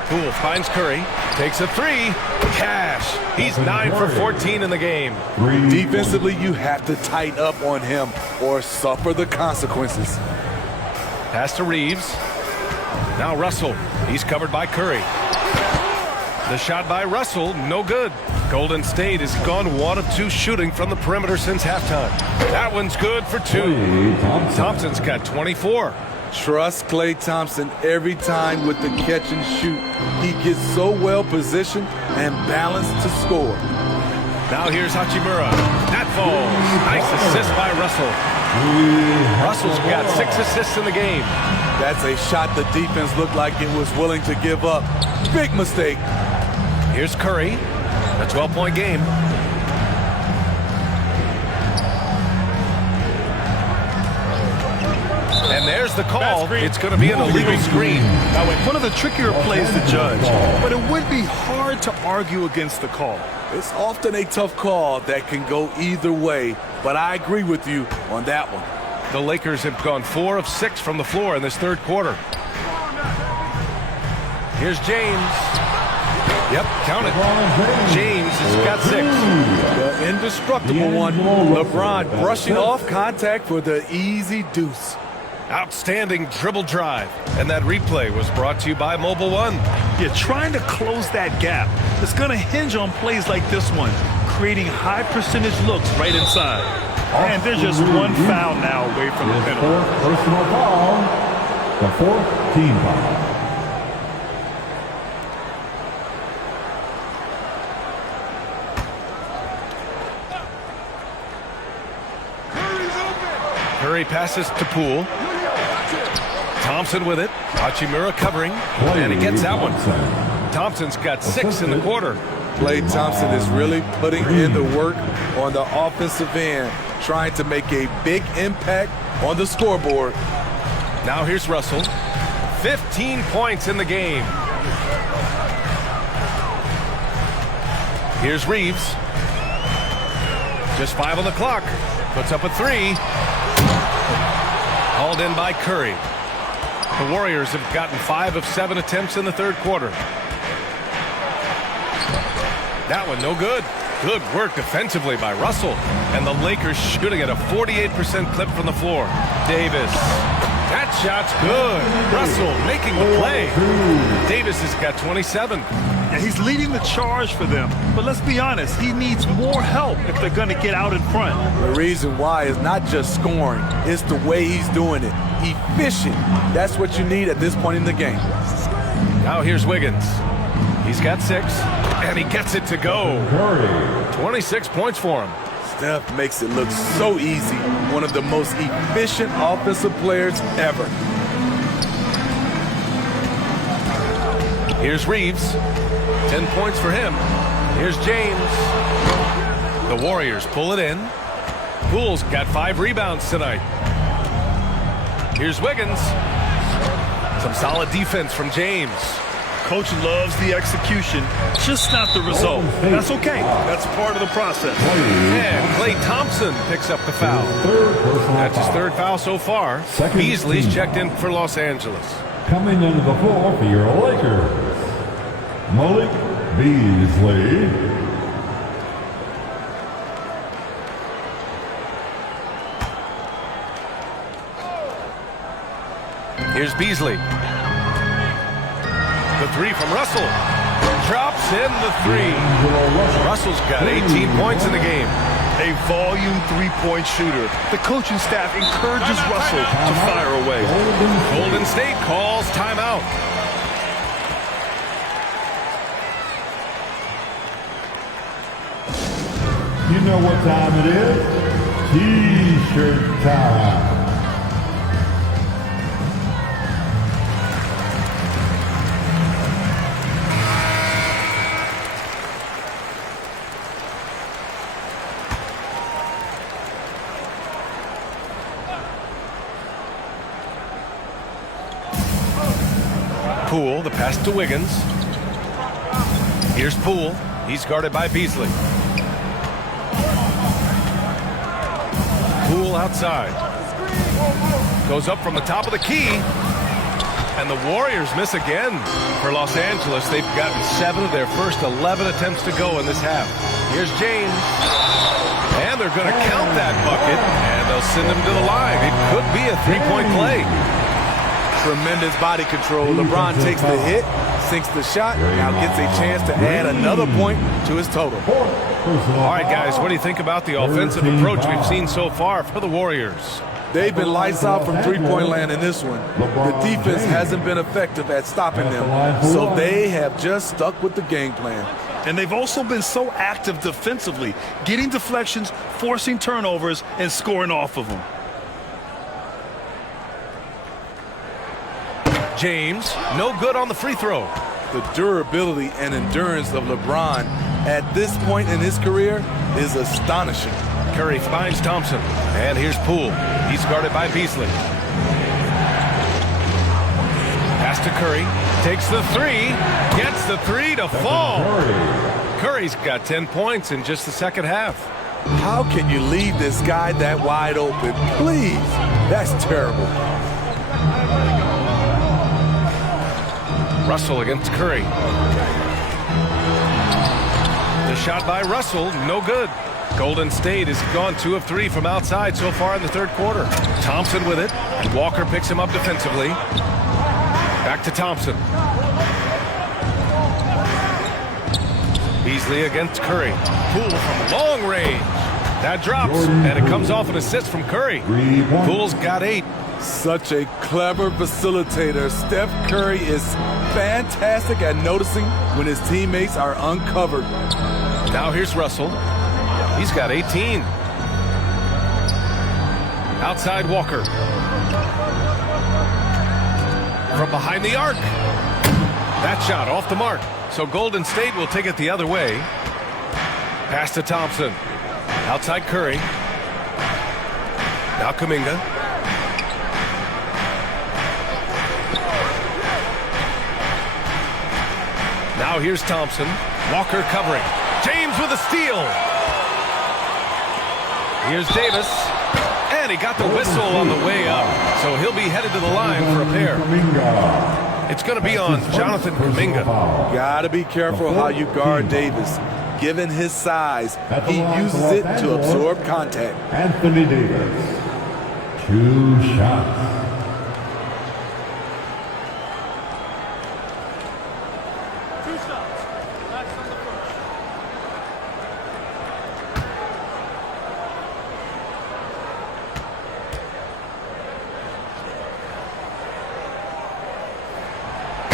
Poole finds Curry. Takes a three. Cash. He's 9 for 14 in the game. Defensively, you have to tighten up on him or suffer the consequences. Pass to Reeves. Now Russell. He's covered by Curry. The shot by Russell, no good. Golden State has gone 1 of 2 shooting from the perimeter since halftime. That one's good for 2. Thompson's got 24. Trust Klay Thompson every time with the catch and shoot. He gets so well positioned and balanced to score. Now here's Hachimura. That falls. Nice assist by Russell. Russell's got 6 assists in the game. That's a shot the defense looked like it was willing to give up. Big mistake. Here's Curry. A 12-point game. And there's the call. It's going to be an illegal screen. Now, one of the trickier plays to judge, but it would be hard to argue against the call. It's often a tough call that can go either way, but I agree with you on that one. The Lakers have gone 4 of 6 from the floor in this third quarter. Here's James. Yep, count it. James has got 6. The indestructible one. LeBron brushing off contact for the easy deuce. Outstanding dribble drive. And that replay was brought to you by Mobile One. You're trying to close that gap. It's going to hinge on plays like this one, creating high percentage looks right inside. And there's just one foul now away from the penalty. Personal foul. The 4th team foul. Curry passes to Poole. Thompson with it. Hachimura covering. And he gets that one. Thompson's got 6 in the quarter. Klay Thompson is really putting in the work on the offensive end, trying to make a big impact on the scoreboard. Now here's Russell. 15 points in the game. Here's Reeves. Just 5 on the clock. Puts up a 3. Hauled in by Curry. The Warriors have gotten 5 of 7 attempts in the third quarter. That one no good. Good work defensively by Russell. And the Lakers shooting at a 48% clip from the floor. Davis. That shot's good. Russell making the play. Davis has got 27. Yeah, he's leading the charge for them. But let's be honest, he needs more help if they're going to get out in front. The reason why is not just scoring. It's the way he's doing it. Efficient. That's what you need at this point in the game. Now here's Wiggins. He's got 6, and he gets it to go. 26 points for him. Steph makes it look so easy. One of the most efficient offensive players ever. Here's Reeves. 10 points for him. Here's James. The Warriors pull it in. Poole's got 5 rebounds tonight. Here's Wiggins. Some solid defense from James. Coach loves the execution, just not the result. That's okay. That's part of the process. And Klay Thompson picks up the foul. That's his 3rd foul so far. Beasley's checked in for Los Angeles. Coming into the floor for your Lakers, Malik Beasley. Here's Beasley. The 3 from Russell. Drops in the 3. Russell's got 18 points in the game. A volume 3-point shooter. The coaching staff encourages Russell to fire away. Golden State calls timeout. You know what time it is? T-shirt time. Poole, the pass to Wiggins. Here's Poole. He's guarded by Beasley. Poole outside. Goes up from the top of the key. And the Warriors miss again. For Los Angeles, they've gotten 7 of their first 11 attempts to go in this half. Here's James. And they're going to count that bucket. And they'll send him to the line. It could be a 3-point play. Tremendous body control. LeBron takes the hit, sinks the shot, now gets a chance to add another point to his total. All right, guys, what do you think about the offensive approach we've seen so far for the Warriors? They've been lights out from three-point land in this one. The defense hasn't been effective at stopping them, so they have just stuck with the game plan. And they've also been so active defensively, getting deflections, forcing turnovers, and scoring off of them. James, no good on the free throw. The durability and endurance of LeBron at this point in his career is astonishing. Curry finds Thompson. And here's Poole. He's guarded by Beasley. Pass to Curry. Takes the 3. Gets the 3 to fall. Curry's got 10 points in just the second half. How can you leave this guy that wide open? Please. That's terrible. Russell against Curry. The shot by Russell, no good. Golden State has gone 2 of 3 from outside so far in the third quarter. Thompson with it. Walker picks him up defensively. Back to Thompson. Beasley against Curry. Poole from long range. That drops, and it comes off an assist from Curry. Poole's got 8. Such a clever facilitator. Steph Curry is fantastic at noticing when his teammates are uncovered. Now here's Russell. He's got 18. Outside Walker. From behind the arc. That shot off the mark. So Golden State will take it the other way. Pass to Thompson. Outside Curry. Now Kuminga. Now here's Thompson. Walker covering. James with a steal. Here's Davis. And he got the whistle on the way up. So he'll be headed to the line for a pair. It's going to be on Jonathan Kuminga. Gotta be careful how you guard Davis. Given his size, he uses it to absorb contact. Anthony Davis. 2 shots.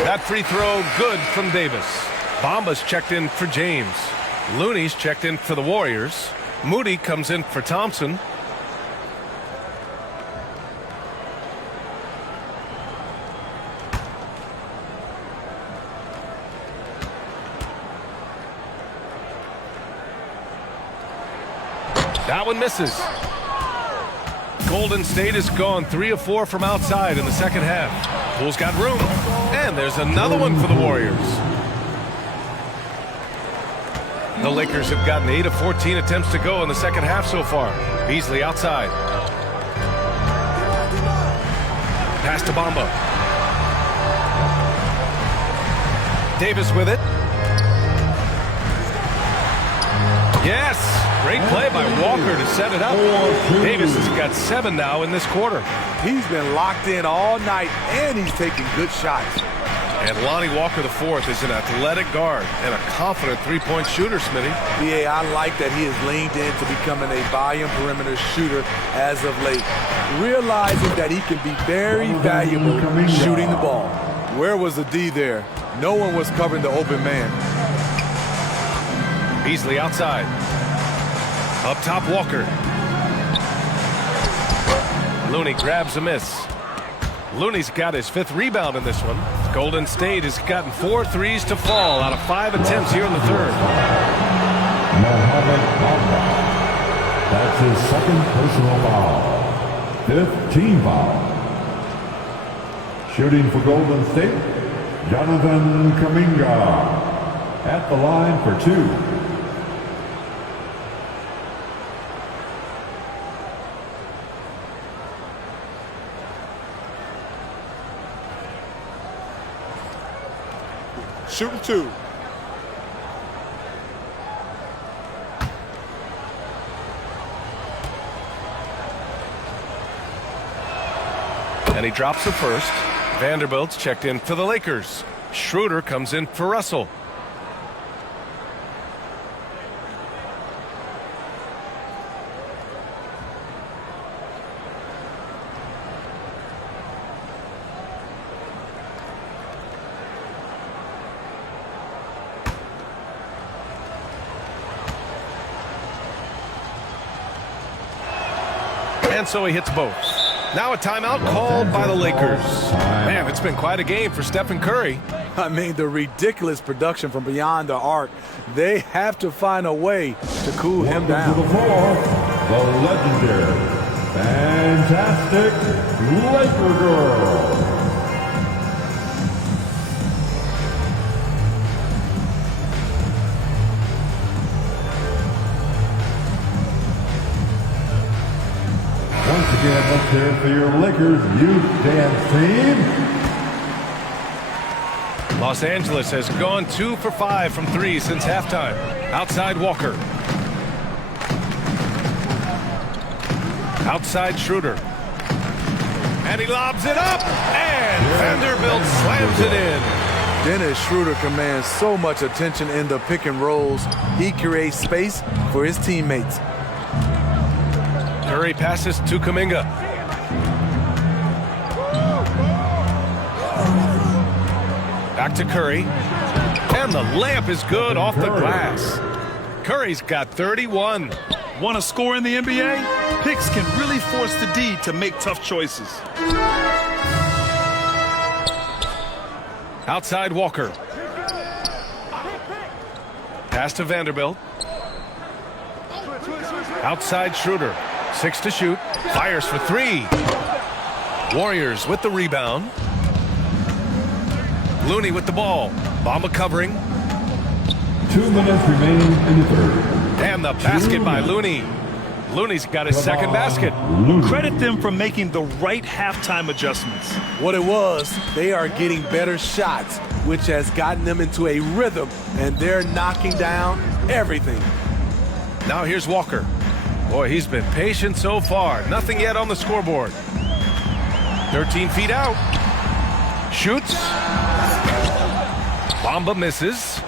That free throw good from Davis. Bamba's checked in for James. Looney's checked in for the Warriors. Moody comes in for Thompson. That one misses. Golden State has gone 3 of 4 from outside in the second half. Poole's got room. And there's another one for the Warriors. The Lakers have gotten 8 of 14 attempts to go in the second half so far. Beasley outside. Pass to Bamba. Davis with it. Yes! Great play by Walker to set it up. Davis has got 7 now in this quarter. He's been locked in all night, and he's taking good shots. And Lonnie Walker IV is an athletic guard and a confident three-point shooter, Smitty. BA, I like that he has leaned into becoming a volume perimeter shooter as of late, realizing that he can be very valuable shooting the ball. Where was the D there? No one was covering the open man. Beasley outside. Up top, Walker. Looney grabs a miss. Looney's got his 5th rebound in this one. Golden State has gotten 4 threes to fall out of 5 attempts here in the third. Mohamed Bamba. That's his 2nd personal foul. 5th team foul. Shooting for Golden State, Jonathan Kuminga at the line for 2. Shooting 2. And he drops the first. Vanderbilt's checked in for the Lakers. Schroeder comes in for Russell. And so he hits both. Now a timeout called by the Lakers. Man, it's been quite a game for Stephen Curry. I mean, the ridiculous production from beyond the arc. They have to find a way to cool him down. To the floor, the legendary, fantastic Laker girl. Once again, let's hear it for your Lakers youth dance team. Los Angeles has gone 2 for 5 from 3 since halftime. Outside Walker. Outside Schroeder. And he lobs it up. And Vanderbilt slams it in. Dennis Schroeder commands so much attention in the pick and rolls. He creates space for his teammates. Curry passes to Kuminga. Back to Curry. And the layup is good off the glass. Curry's got 31. Want to score in the NBA? Picks can really force the D to make tough choices. Outside Walker. Pass to Vanderbilt. Outside Schroeder. 6 to shoot. Fires for 3. Warriors with the rebound. Looney with the ball. Bamba covering. 2 minutes remaining in the third. And the basket by Looney. Looney's got his second basket. Credit them for making the right halftime adjustments. What it was, they are getting better shots, which has gotten them into a rhythm, and they're knocking down everything. Now here's Walker. Boy, he's been patient so far. Nothing yet on the scoreboard. 13 feet out. Shoots. Bamba misses.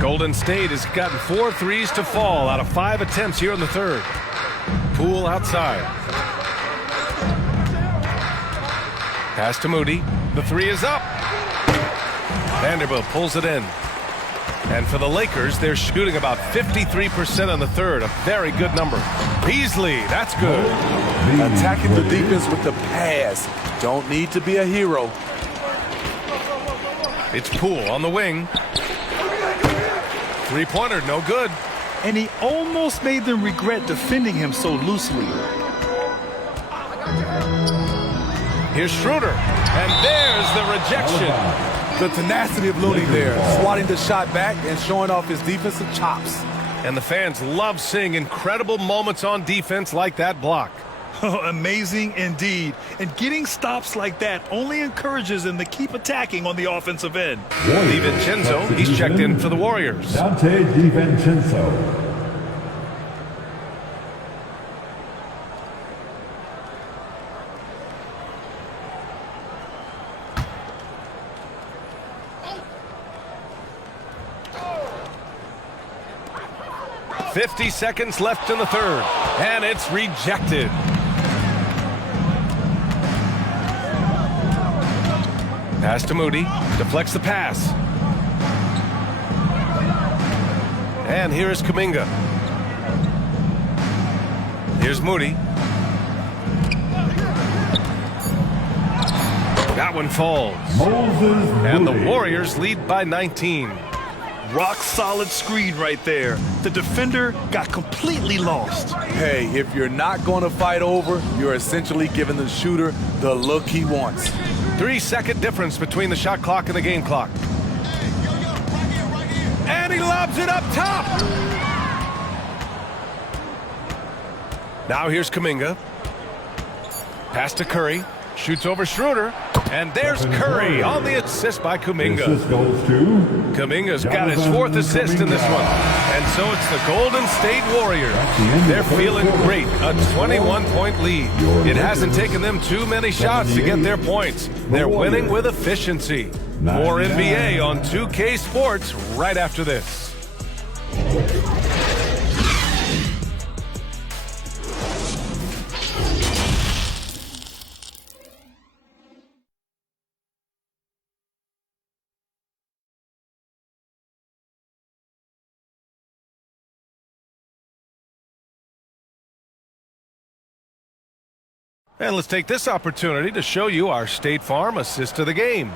Golden State has gotten 4 threes to fall out of 5 attempts here in the third. Poole outside. Pass to Moody. The 3 is up. Vanderbilt pulls it in. And for the Lakers, they're shooting about 53% on the third. A very good number. Beasley, that's good. Attacking the defense with the pass. Don't need to be a hero. It's Poole on the wing. 3-pointer, no good. And he almost made them regret defending him so loosely. Here's Schroeder. And there's the rejection. The tenacity of Looney there, swatting the shot back and showing off his defensive chops. And the fans love seeing incredible moments on defense like that block. Amazing indeed. And getting stops like that only encourages them to keep attacking on the offensive end. DiVincenzo, he's checked in for the Warriors. Dante DiVincenzo. .50 seconds left in the third, and it's rejected. Pass to Moody, deflects the pass. And here's Kuminga. Here's Moody. That one falls. And the Warriors lead by 19. Rock solid screen right there. The defender got completely lost. Hey, if you're not going to fight over, you're essentially giving the shooter the look he wants. 3-second difference between the shot clock and the game clock. And he lobs it up top. Now here's Kuminga. Pass to Curry. Shoots over Schroeder. And there's Curry on the assist by Kuminga. Kuminga's got his 4th assist in this one. And so it's the Golden State Warriors. They're feeling great. A 21-point lead. It hasn't taken them too many shots to get their points. They're winning with efficiency. More NBA on 2K Sports right after this. And let's take this opportunity to show you our State Farm assist of the game.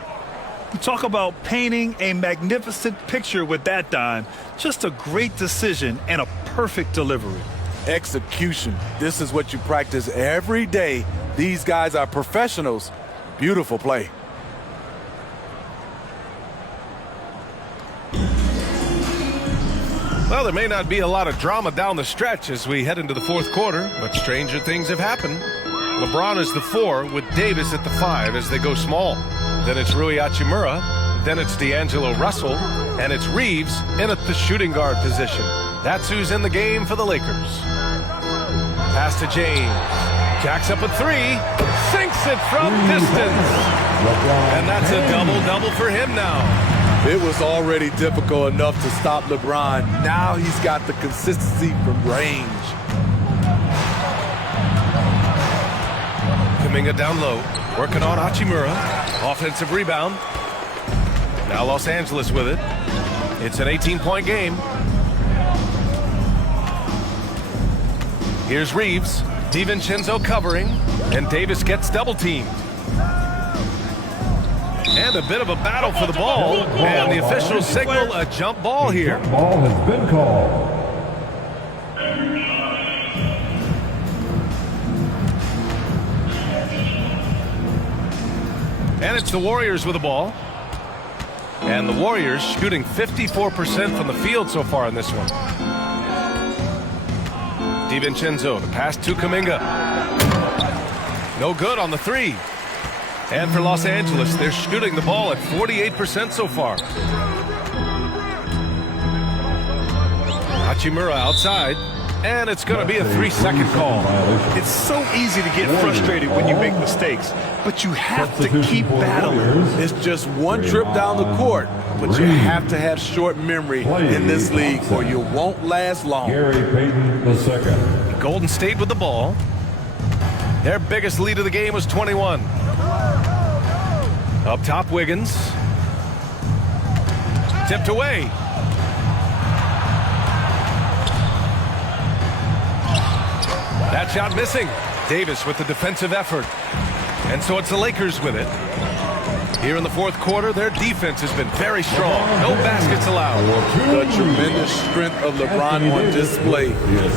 Talk about painting a magnificent picture with that dime. Just a great decision and a perfect delivery. Execution. This is what you practice every day. These guys are professionals. Beautiful play. Well, there may not be a lot of drama down the stretch as we head into the 4th quarter, but stranger things have happened. LeBron is the 4 with Davis at the 5 as they go small. Then it's Rui Hachimura. Then it's D'Angelo Russell. And it's Reeves in at the shooting guard position. That's who's in the game for the Lakers. Pass to James. Jacks up a 3. Sinks it from distance. And that's a double-double for him now. It was already difficult enough to stop LeBron. Now he's got the consistency from range. Kuminga down low, working on Hachimura. Offensive rebound. Now Los Angeles with it. It's an 18-point game. Here's Reeves. DiVincenzo covering. And Davis gets double-teamed. And a bit of a battle for the ball. And the officials signal a jump ball here. Ball has been called. And it's the Warriors with the ball. And the Warriors shooting 54% from the field so far in this one. DiVincenzo, the pass to Kuminga. No good on the 3. And for Los Angeles, they're shooting the ball at 48% so far. Hachimura outside. And it's going to be a 3-second call. It's so easy to get frustrated when you make mistakes, but you have to keep battling. It's just one trip down the court, but you have to have short memory in this league or you won't last long. Gary Payton II. Golden State with the ball. Their biggest lead of the game was 21. Up top, Wiggins. Tipped away. That shot missing. Davis with the defensive effort. And so it's the Lakers with it. Here in the 4th quarter, their defense has been very strong. No baskets allowed. The tremendous strength of LeBron on display.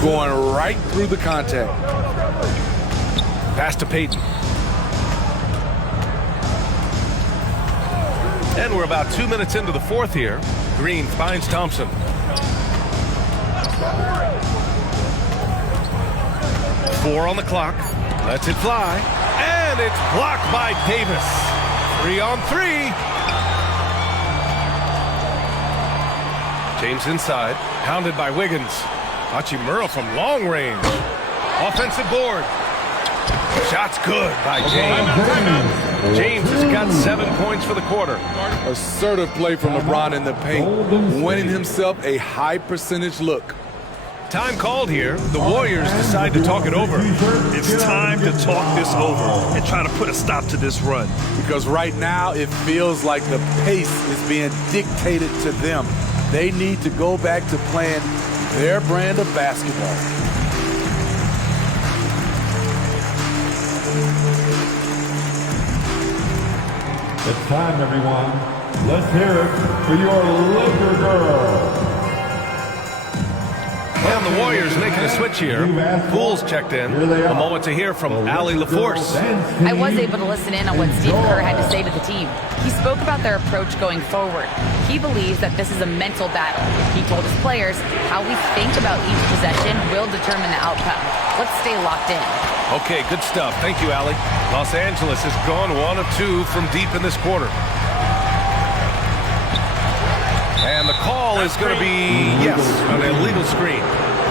Going right through the contact. Pass to Payton. And we're about 2 minutes into the 4th here. Green finds Thompson. Four on the clock. Lets it fly. And it's blocked by Davis. 3 on 3. James inside. Pounded by Wiggins. Hachimura from long range. Offensive board. Shot's good by James. James has got 7 points for the quarter. Assertive play from LeBron in the paint. Winning himself a high percentage look. Time called here. The Warriors decide to talk it over. It's time to talk this over and try to put a stop to this run. Because right now it feels like the pace is being dictated to them. They need to go back to playing their brand of basketball. It's time, everyone. Let's hear it for your Laker girl. And And the Warriors making a switch here. Poole's checked in. A moment to hear from Allie LaForce. I was able to listen in on what Steve Kerr had to say to the team. He spoke about their approach going forward. He believes that this is a mental battle. He told his players how we think about each possession will determine the outcome. Let's stay locked in. Okay, good stuff. Thank you, Allie. Los Angeles has gone 1 of 2 from deep in this quarter. And the call is going to be, yes, an illegal screen.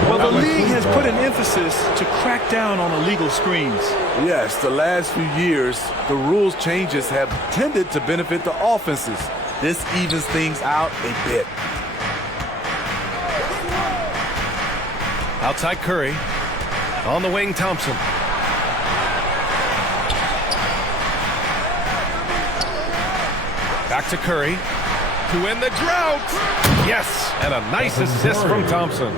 Well, the league has put an emphasis to crack down on illegal screens. Yes, the last few years, the rules changes have tended to benefit the offenses. This evens things out a bit. Outside Curry. On the wing, Thompson. Back to Curry. To win the drought. Yes, and a nice assist from Thompson.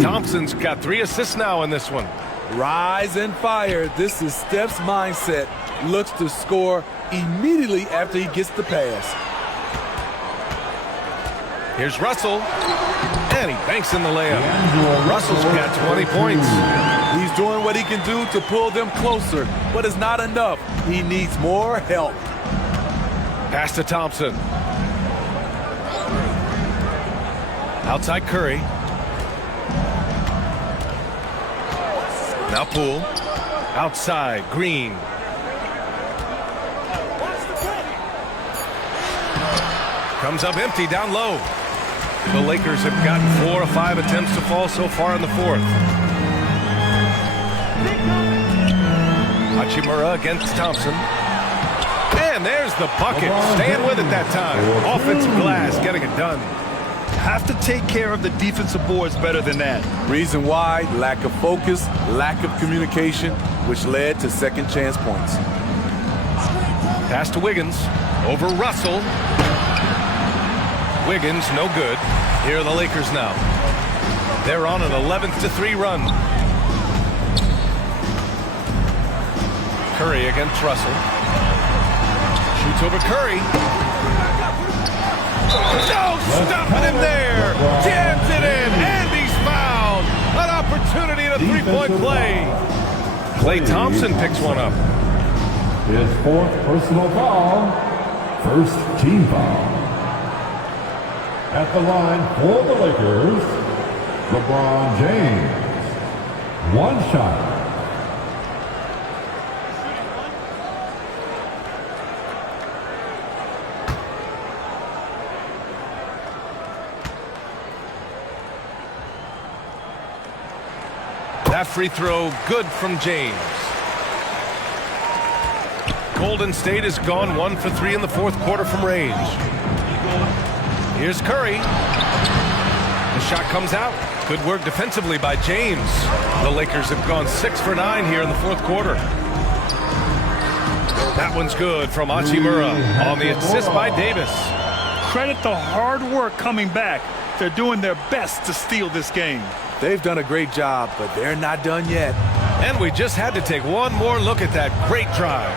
Thompson's got 3 assists now in this one. Rise and fire. This is Steph's mindset. Looks to score immediately after he gets the pass. Here's Russell. And he banks in the layup. Russell's got 20 points. He's doing what he can do to pull them closer, but it's not enough. He needs more help. Pass to Thompson. Outside Curry. Now Poole. Outside Green. Comes up empty down low. The Lakers have gotten 4 or 5 attempts to fall so far in the fourth. Hachimura against Thompson. And there's the bucket. Staying with it that time. Offensive glass getting it done. Have to take care of the defensive boards better than that. Reason why: lack of focus, lack of communication, which led to second chance points. Pass to Wiggins. Over Russell. Wiggins, no good. Here are the Lakers now. They're on an 11-3 run. Curry against Russell. Shoots over Curry. No, stopping him there. Jams it in, and he's fouled. An opportunity at a three-point play. Klay Thompson picks one up. His 4th personal foul. First team foul. At the line for the Lakers, LeBron James. 1 shot. That free throw good from James. Golden State has gone 1 for 3 in the fourth quarter from range. Here's Curry. The shot comes out. Good work defensively by James. The Lakers have gone 6 for 9 here in the fourth quarter. That one's good from Hachimura on the assist by Davis. Credit the hard work coming back. They're doing their best to steal this game. They've done a great job, but they're not done yet. And we just had to take one more look at that great drive.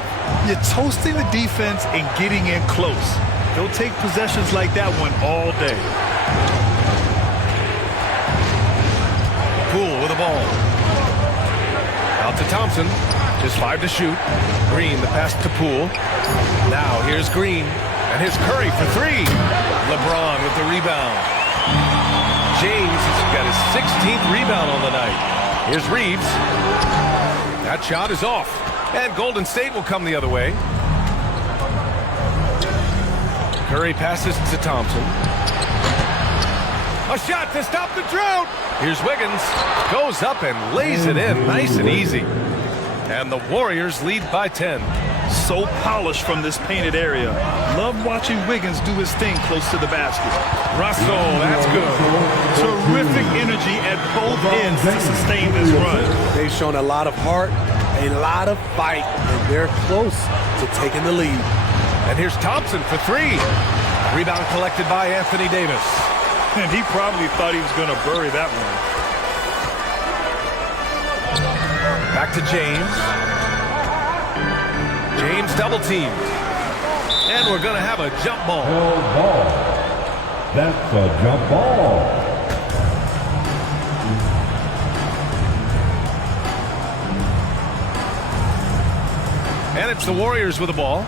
You're toasting the defense and getting in close. They'll take possessions like that one all day. Poole with the ball. Out to Thompson. Just 5 to shoot. Green, the pass to Poole. Now here's Green. And here's Curry for 3. LeBron with the rebound. James has got his 16th rebound on the night. Here's Reeves. That shot is off. And Golden State will come the other way. Curry passes to Thompson. A shot to stop the drought. Here's Wiggins. Goes up and lays it in nice and easy. And the Warriors lead by 10. So polished from this painted area. Love watching Wiggins do his thing close to the basket. Russell, that's good. Terrific energy at both ends to sustain this run. They've shown a lot of heart, a lot of fight, and they're close to taking the lead. And here's Thompson for 3. Rebound collected by Anthony Davis. And he probably thought he was going to bury that one. Back to James. James double teamed. And we're going to have a jump ball. That's a jump ball. And it's the Warriors with the ball.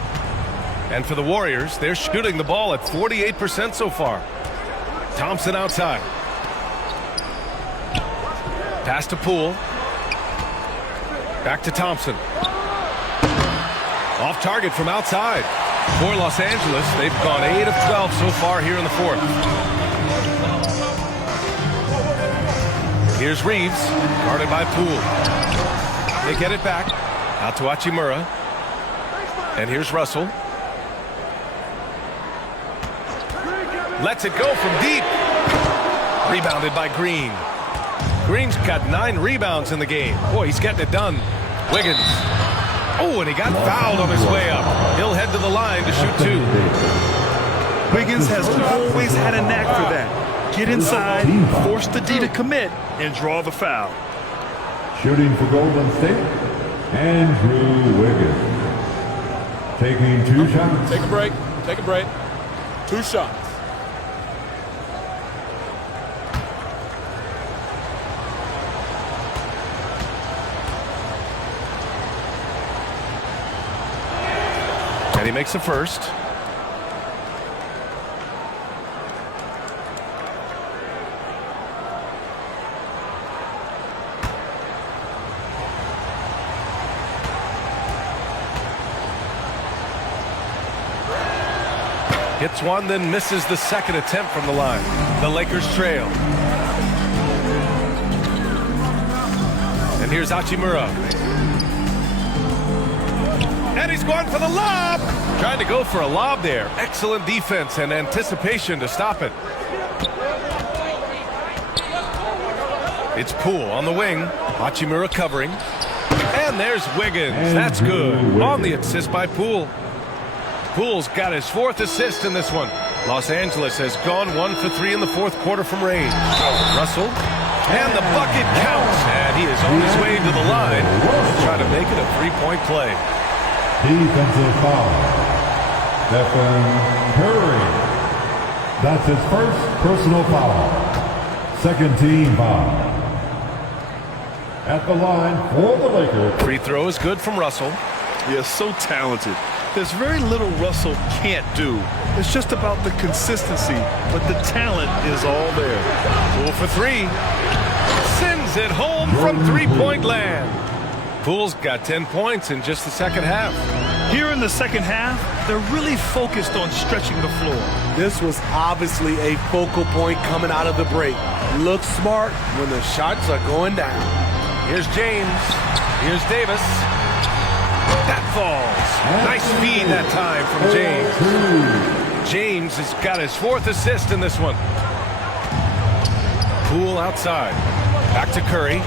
And for the Warriors, they're shooting the ball at 48% so far. Thompson outside. Pass to Poole. Back to Thompson. Off target from outside. For Los Angeles, they've gone 8 of 12 so far here in the fourth. Here's Reeves, guarded by Poole. They get it back. Out to Hachimura. And here's Russell. Lets it go from deep. Rebounded by Green. Green's got 9 rebounds in the game. Boy, he's getting it done. Wiggins. Oh, and he got fouled on his way up. He'll head to the line to shoot 2. Wiggins has always had a knack for that. Get inside, force the D to commit, and draw the foul. Shooting for Golden State, Andrew Wiggins. Taking 2 shots. Take a break. Take a break. 2 shots. And he makes the first. Hits one, then misses the second attempt from the line. The Lakers trail. And here's Hachimura. And he's going for the lob. Trying to go for a lob there. Excellent defense and anticipation to stop it. It's Poole on the wing. Hachimura covering. And there's Wiggins. That's good. On the assist by Poole. Poole's got his 4th assist in this one. Los Angeles has gone 1 for 3 in the fourth quarter from range. Russell. And the bucket counts. And he is on his way to the line to try to make it a 3-point play. Defensive foul. Stephen Curry. That's his first personal foul. Second team foul. At the line for the Lakers. Free throw is good from Russell. He is so talented. There's very little Russell can't do. It's just about the consistency, but the talent is all there. Poole for 3. Sends it home from 3-point land. Poole's got 10 points in just the second half. Here in the second half, they're really focused on stretching the floor. This was obviously a focal point coming out of the break. Look smart when the shots are going down. Here's James. Here's Davis. That falls. Nice feed that time from James. James has got his 4th assist in this one. Poole outside. Back to Curry.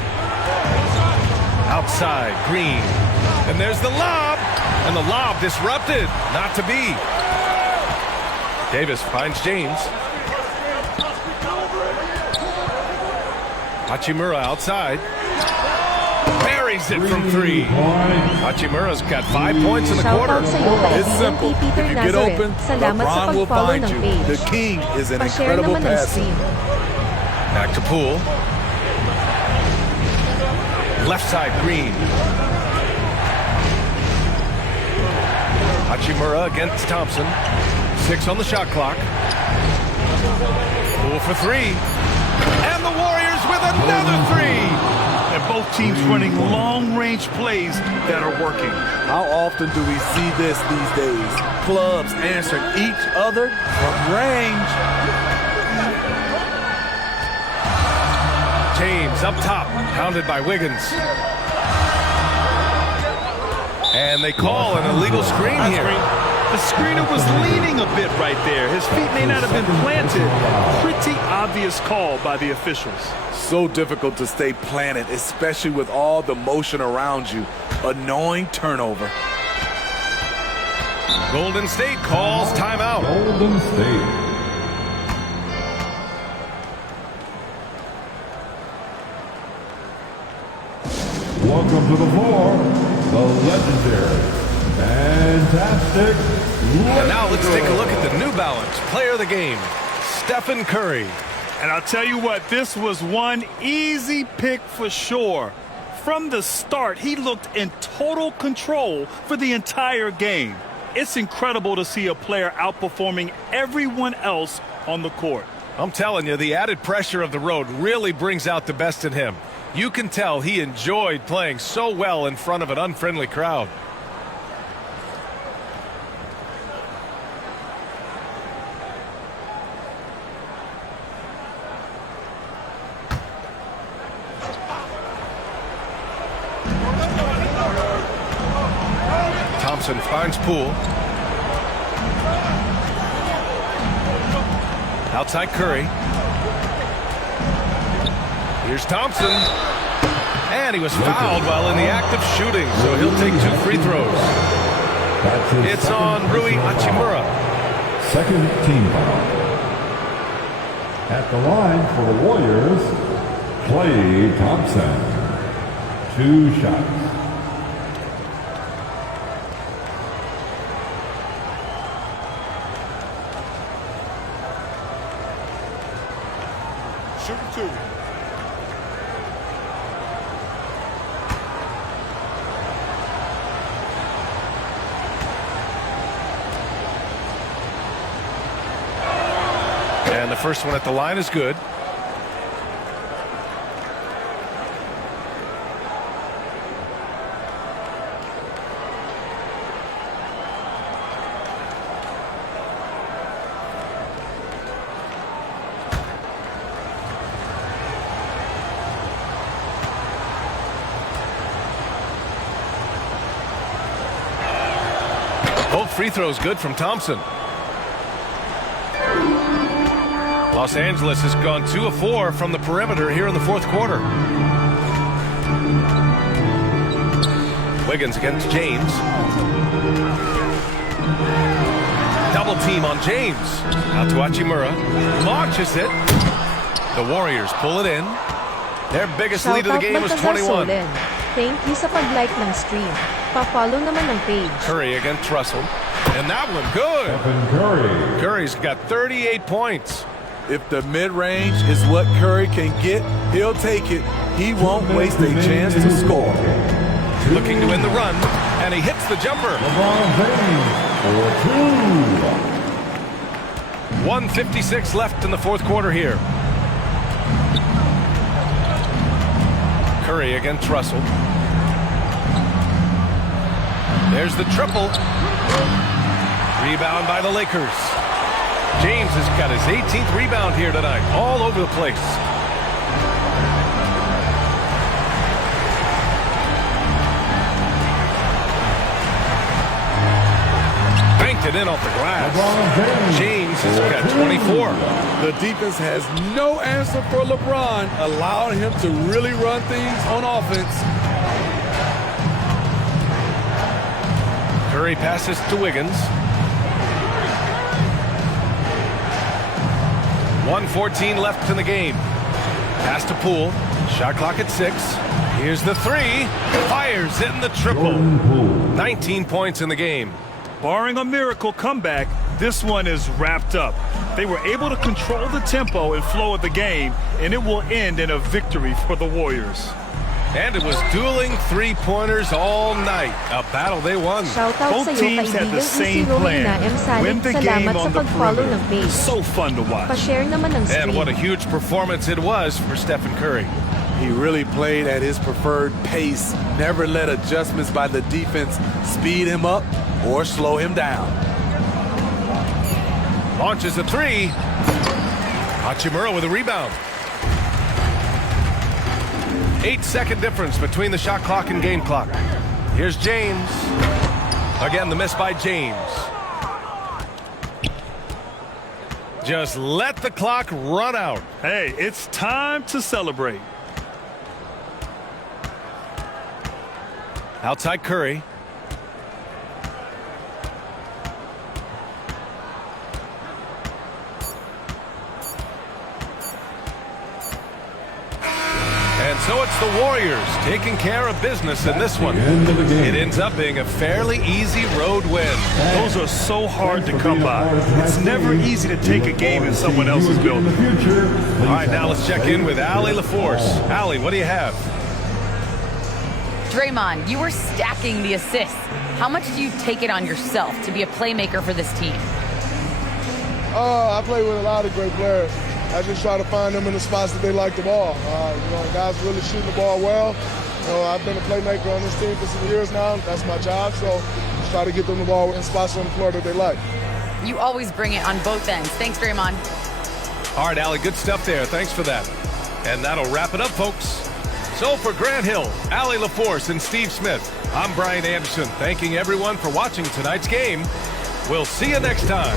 Outside, Green. And there's the lob. And the lob disrupted. Not to be. Davis finds James. Hachimura outside. Buries it from 3. Hachimura's got 5 points in the quarter. It's simple. If you get open, LeBron will find you. The king is an incredible passer. Back to Poole. Left side, Green. Hachimura against Thompson. 6 on the shot clock. Poole for 3. And the Warriors with another 3. And both teams running long-range plays that are working. How often do we see this these days? Clubs answering each other from range. James up top, pounded by Wiggins. And they call an illegal screen here. The screener was leaning a bit right there. His feet may not have been planted. Pretty obvious call by the officials. So difficult to stay planted, especially with all the motion around you. Annoying turnover. Golden State calls timeout. Golden State. Welcome to the floor, the legendary, fantastic. And now let's take a look at the New Balance player of the game, Stephen Curry. And I'll tell you what, this was one easy pick for sure. From the start, he looked in total control for the entire game. It's incredible to see a player outperforming everyone else on the court. I'm telling you, the added pressure of the road really brings out the best in him. You can tell he enjoyed playing so well in front of an unfriendly crowd. Thompson finds Poole. Outside Curry. Here's Thompson. And he was fouled while in the act of shooting, so he'll take 2 free throws. It's on Rui Hachimura. Second team foul. At the line for the Warriors, Klay Thompson. 2 shots. Shooting 2. And the first one at the line is good. Both free throws good from Thompson. Los Angeles has gone 2 of 4 from the perimeter here in the fourth quarter. Wiggins against James. Double team on James. Out to Hachimura. Launches it. The Warriors pull it in. Their biggest lead of the game was 21. Thank you sa pag-like ng stream. Pa-follow naman ng page. Curry against Russell. And that one good. Curry. Curry's got 38 points. If the mid-range is what Curry can get, he'll take it. He won't waste a chance to score. Looking to win the run, and he hits the jumper. LeBron James for 2. 1:56 left in the fourth quarter here. Curry against Russell. There's the triple. Rebound by the Lakers. James has got his 18th rebound here tonight, all over the place. Banked it in off the glass. James has got 24. The defense has no answer for LeBron, allowing him to really run things on offense. Curry passes to Wiggins. 1:14 left in the game. Pass to Poole. Shot clock at 6. Here's the 3. Fires in the triple. 19 points in the game. Barring a miracle comeback, this one is wrapped up. They were able to control the tempo and flow of the game, and it will end in a victory for the Warriors. And it was dueling three-pointers all night. A battle they won. Both teams had the same plan. Win the game on the perimeter. So fun to watch. And what a huge performance it was for Stephen Curry. He really played at his preferred pace. Never let adjustments by the defense speed him up or slow him down. Launches a 3. Hachimura with a rebound. 8-second difference between the shot clock and game clock. Here's James. Again, the miss by James. Just let the clock run out. Hey, it's time to celebrate. Outside Curry. And so it's the Warriors taking care of business in this one. It ends up being a fairly easy road win. Those are so hard to come by. It's never easy to take a game in someone else's building. All right, now let's check in with Allie LaForce. Allie, what do you have? Draymond, you were stacking the assists. How much do you take it on yourself to be a playmaker for this team? I play with a lot of great players. I just try to find them in the spots that they like the ball. Guys really shooting the ball well. I've been a playmaker on this team for some years now. That's my job, so just try to get them the ball in spots on the floor that they like. You always bring it on both ends. Thanks, Draymond. All right, Allie, good stuff there. Thanks for that. And that'll wrap it up, folks. So for Grant Hill, Allie LaForce, and Steve Smith, I'm Brian Anderson, thanking everyone for watching tonight's game. We'll see you next time.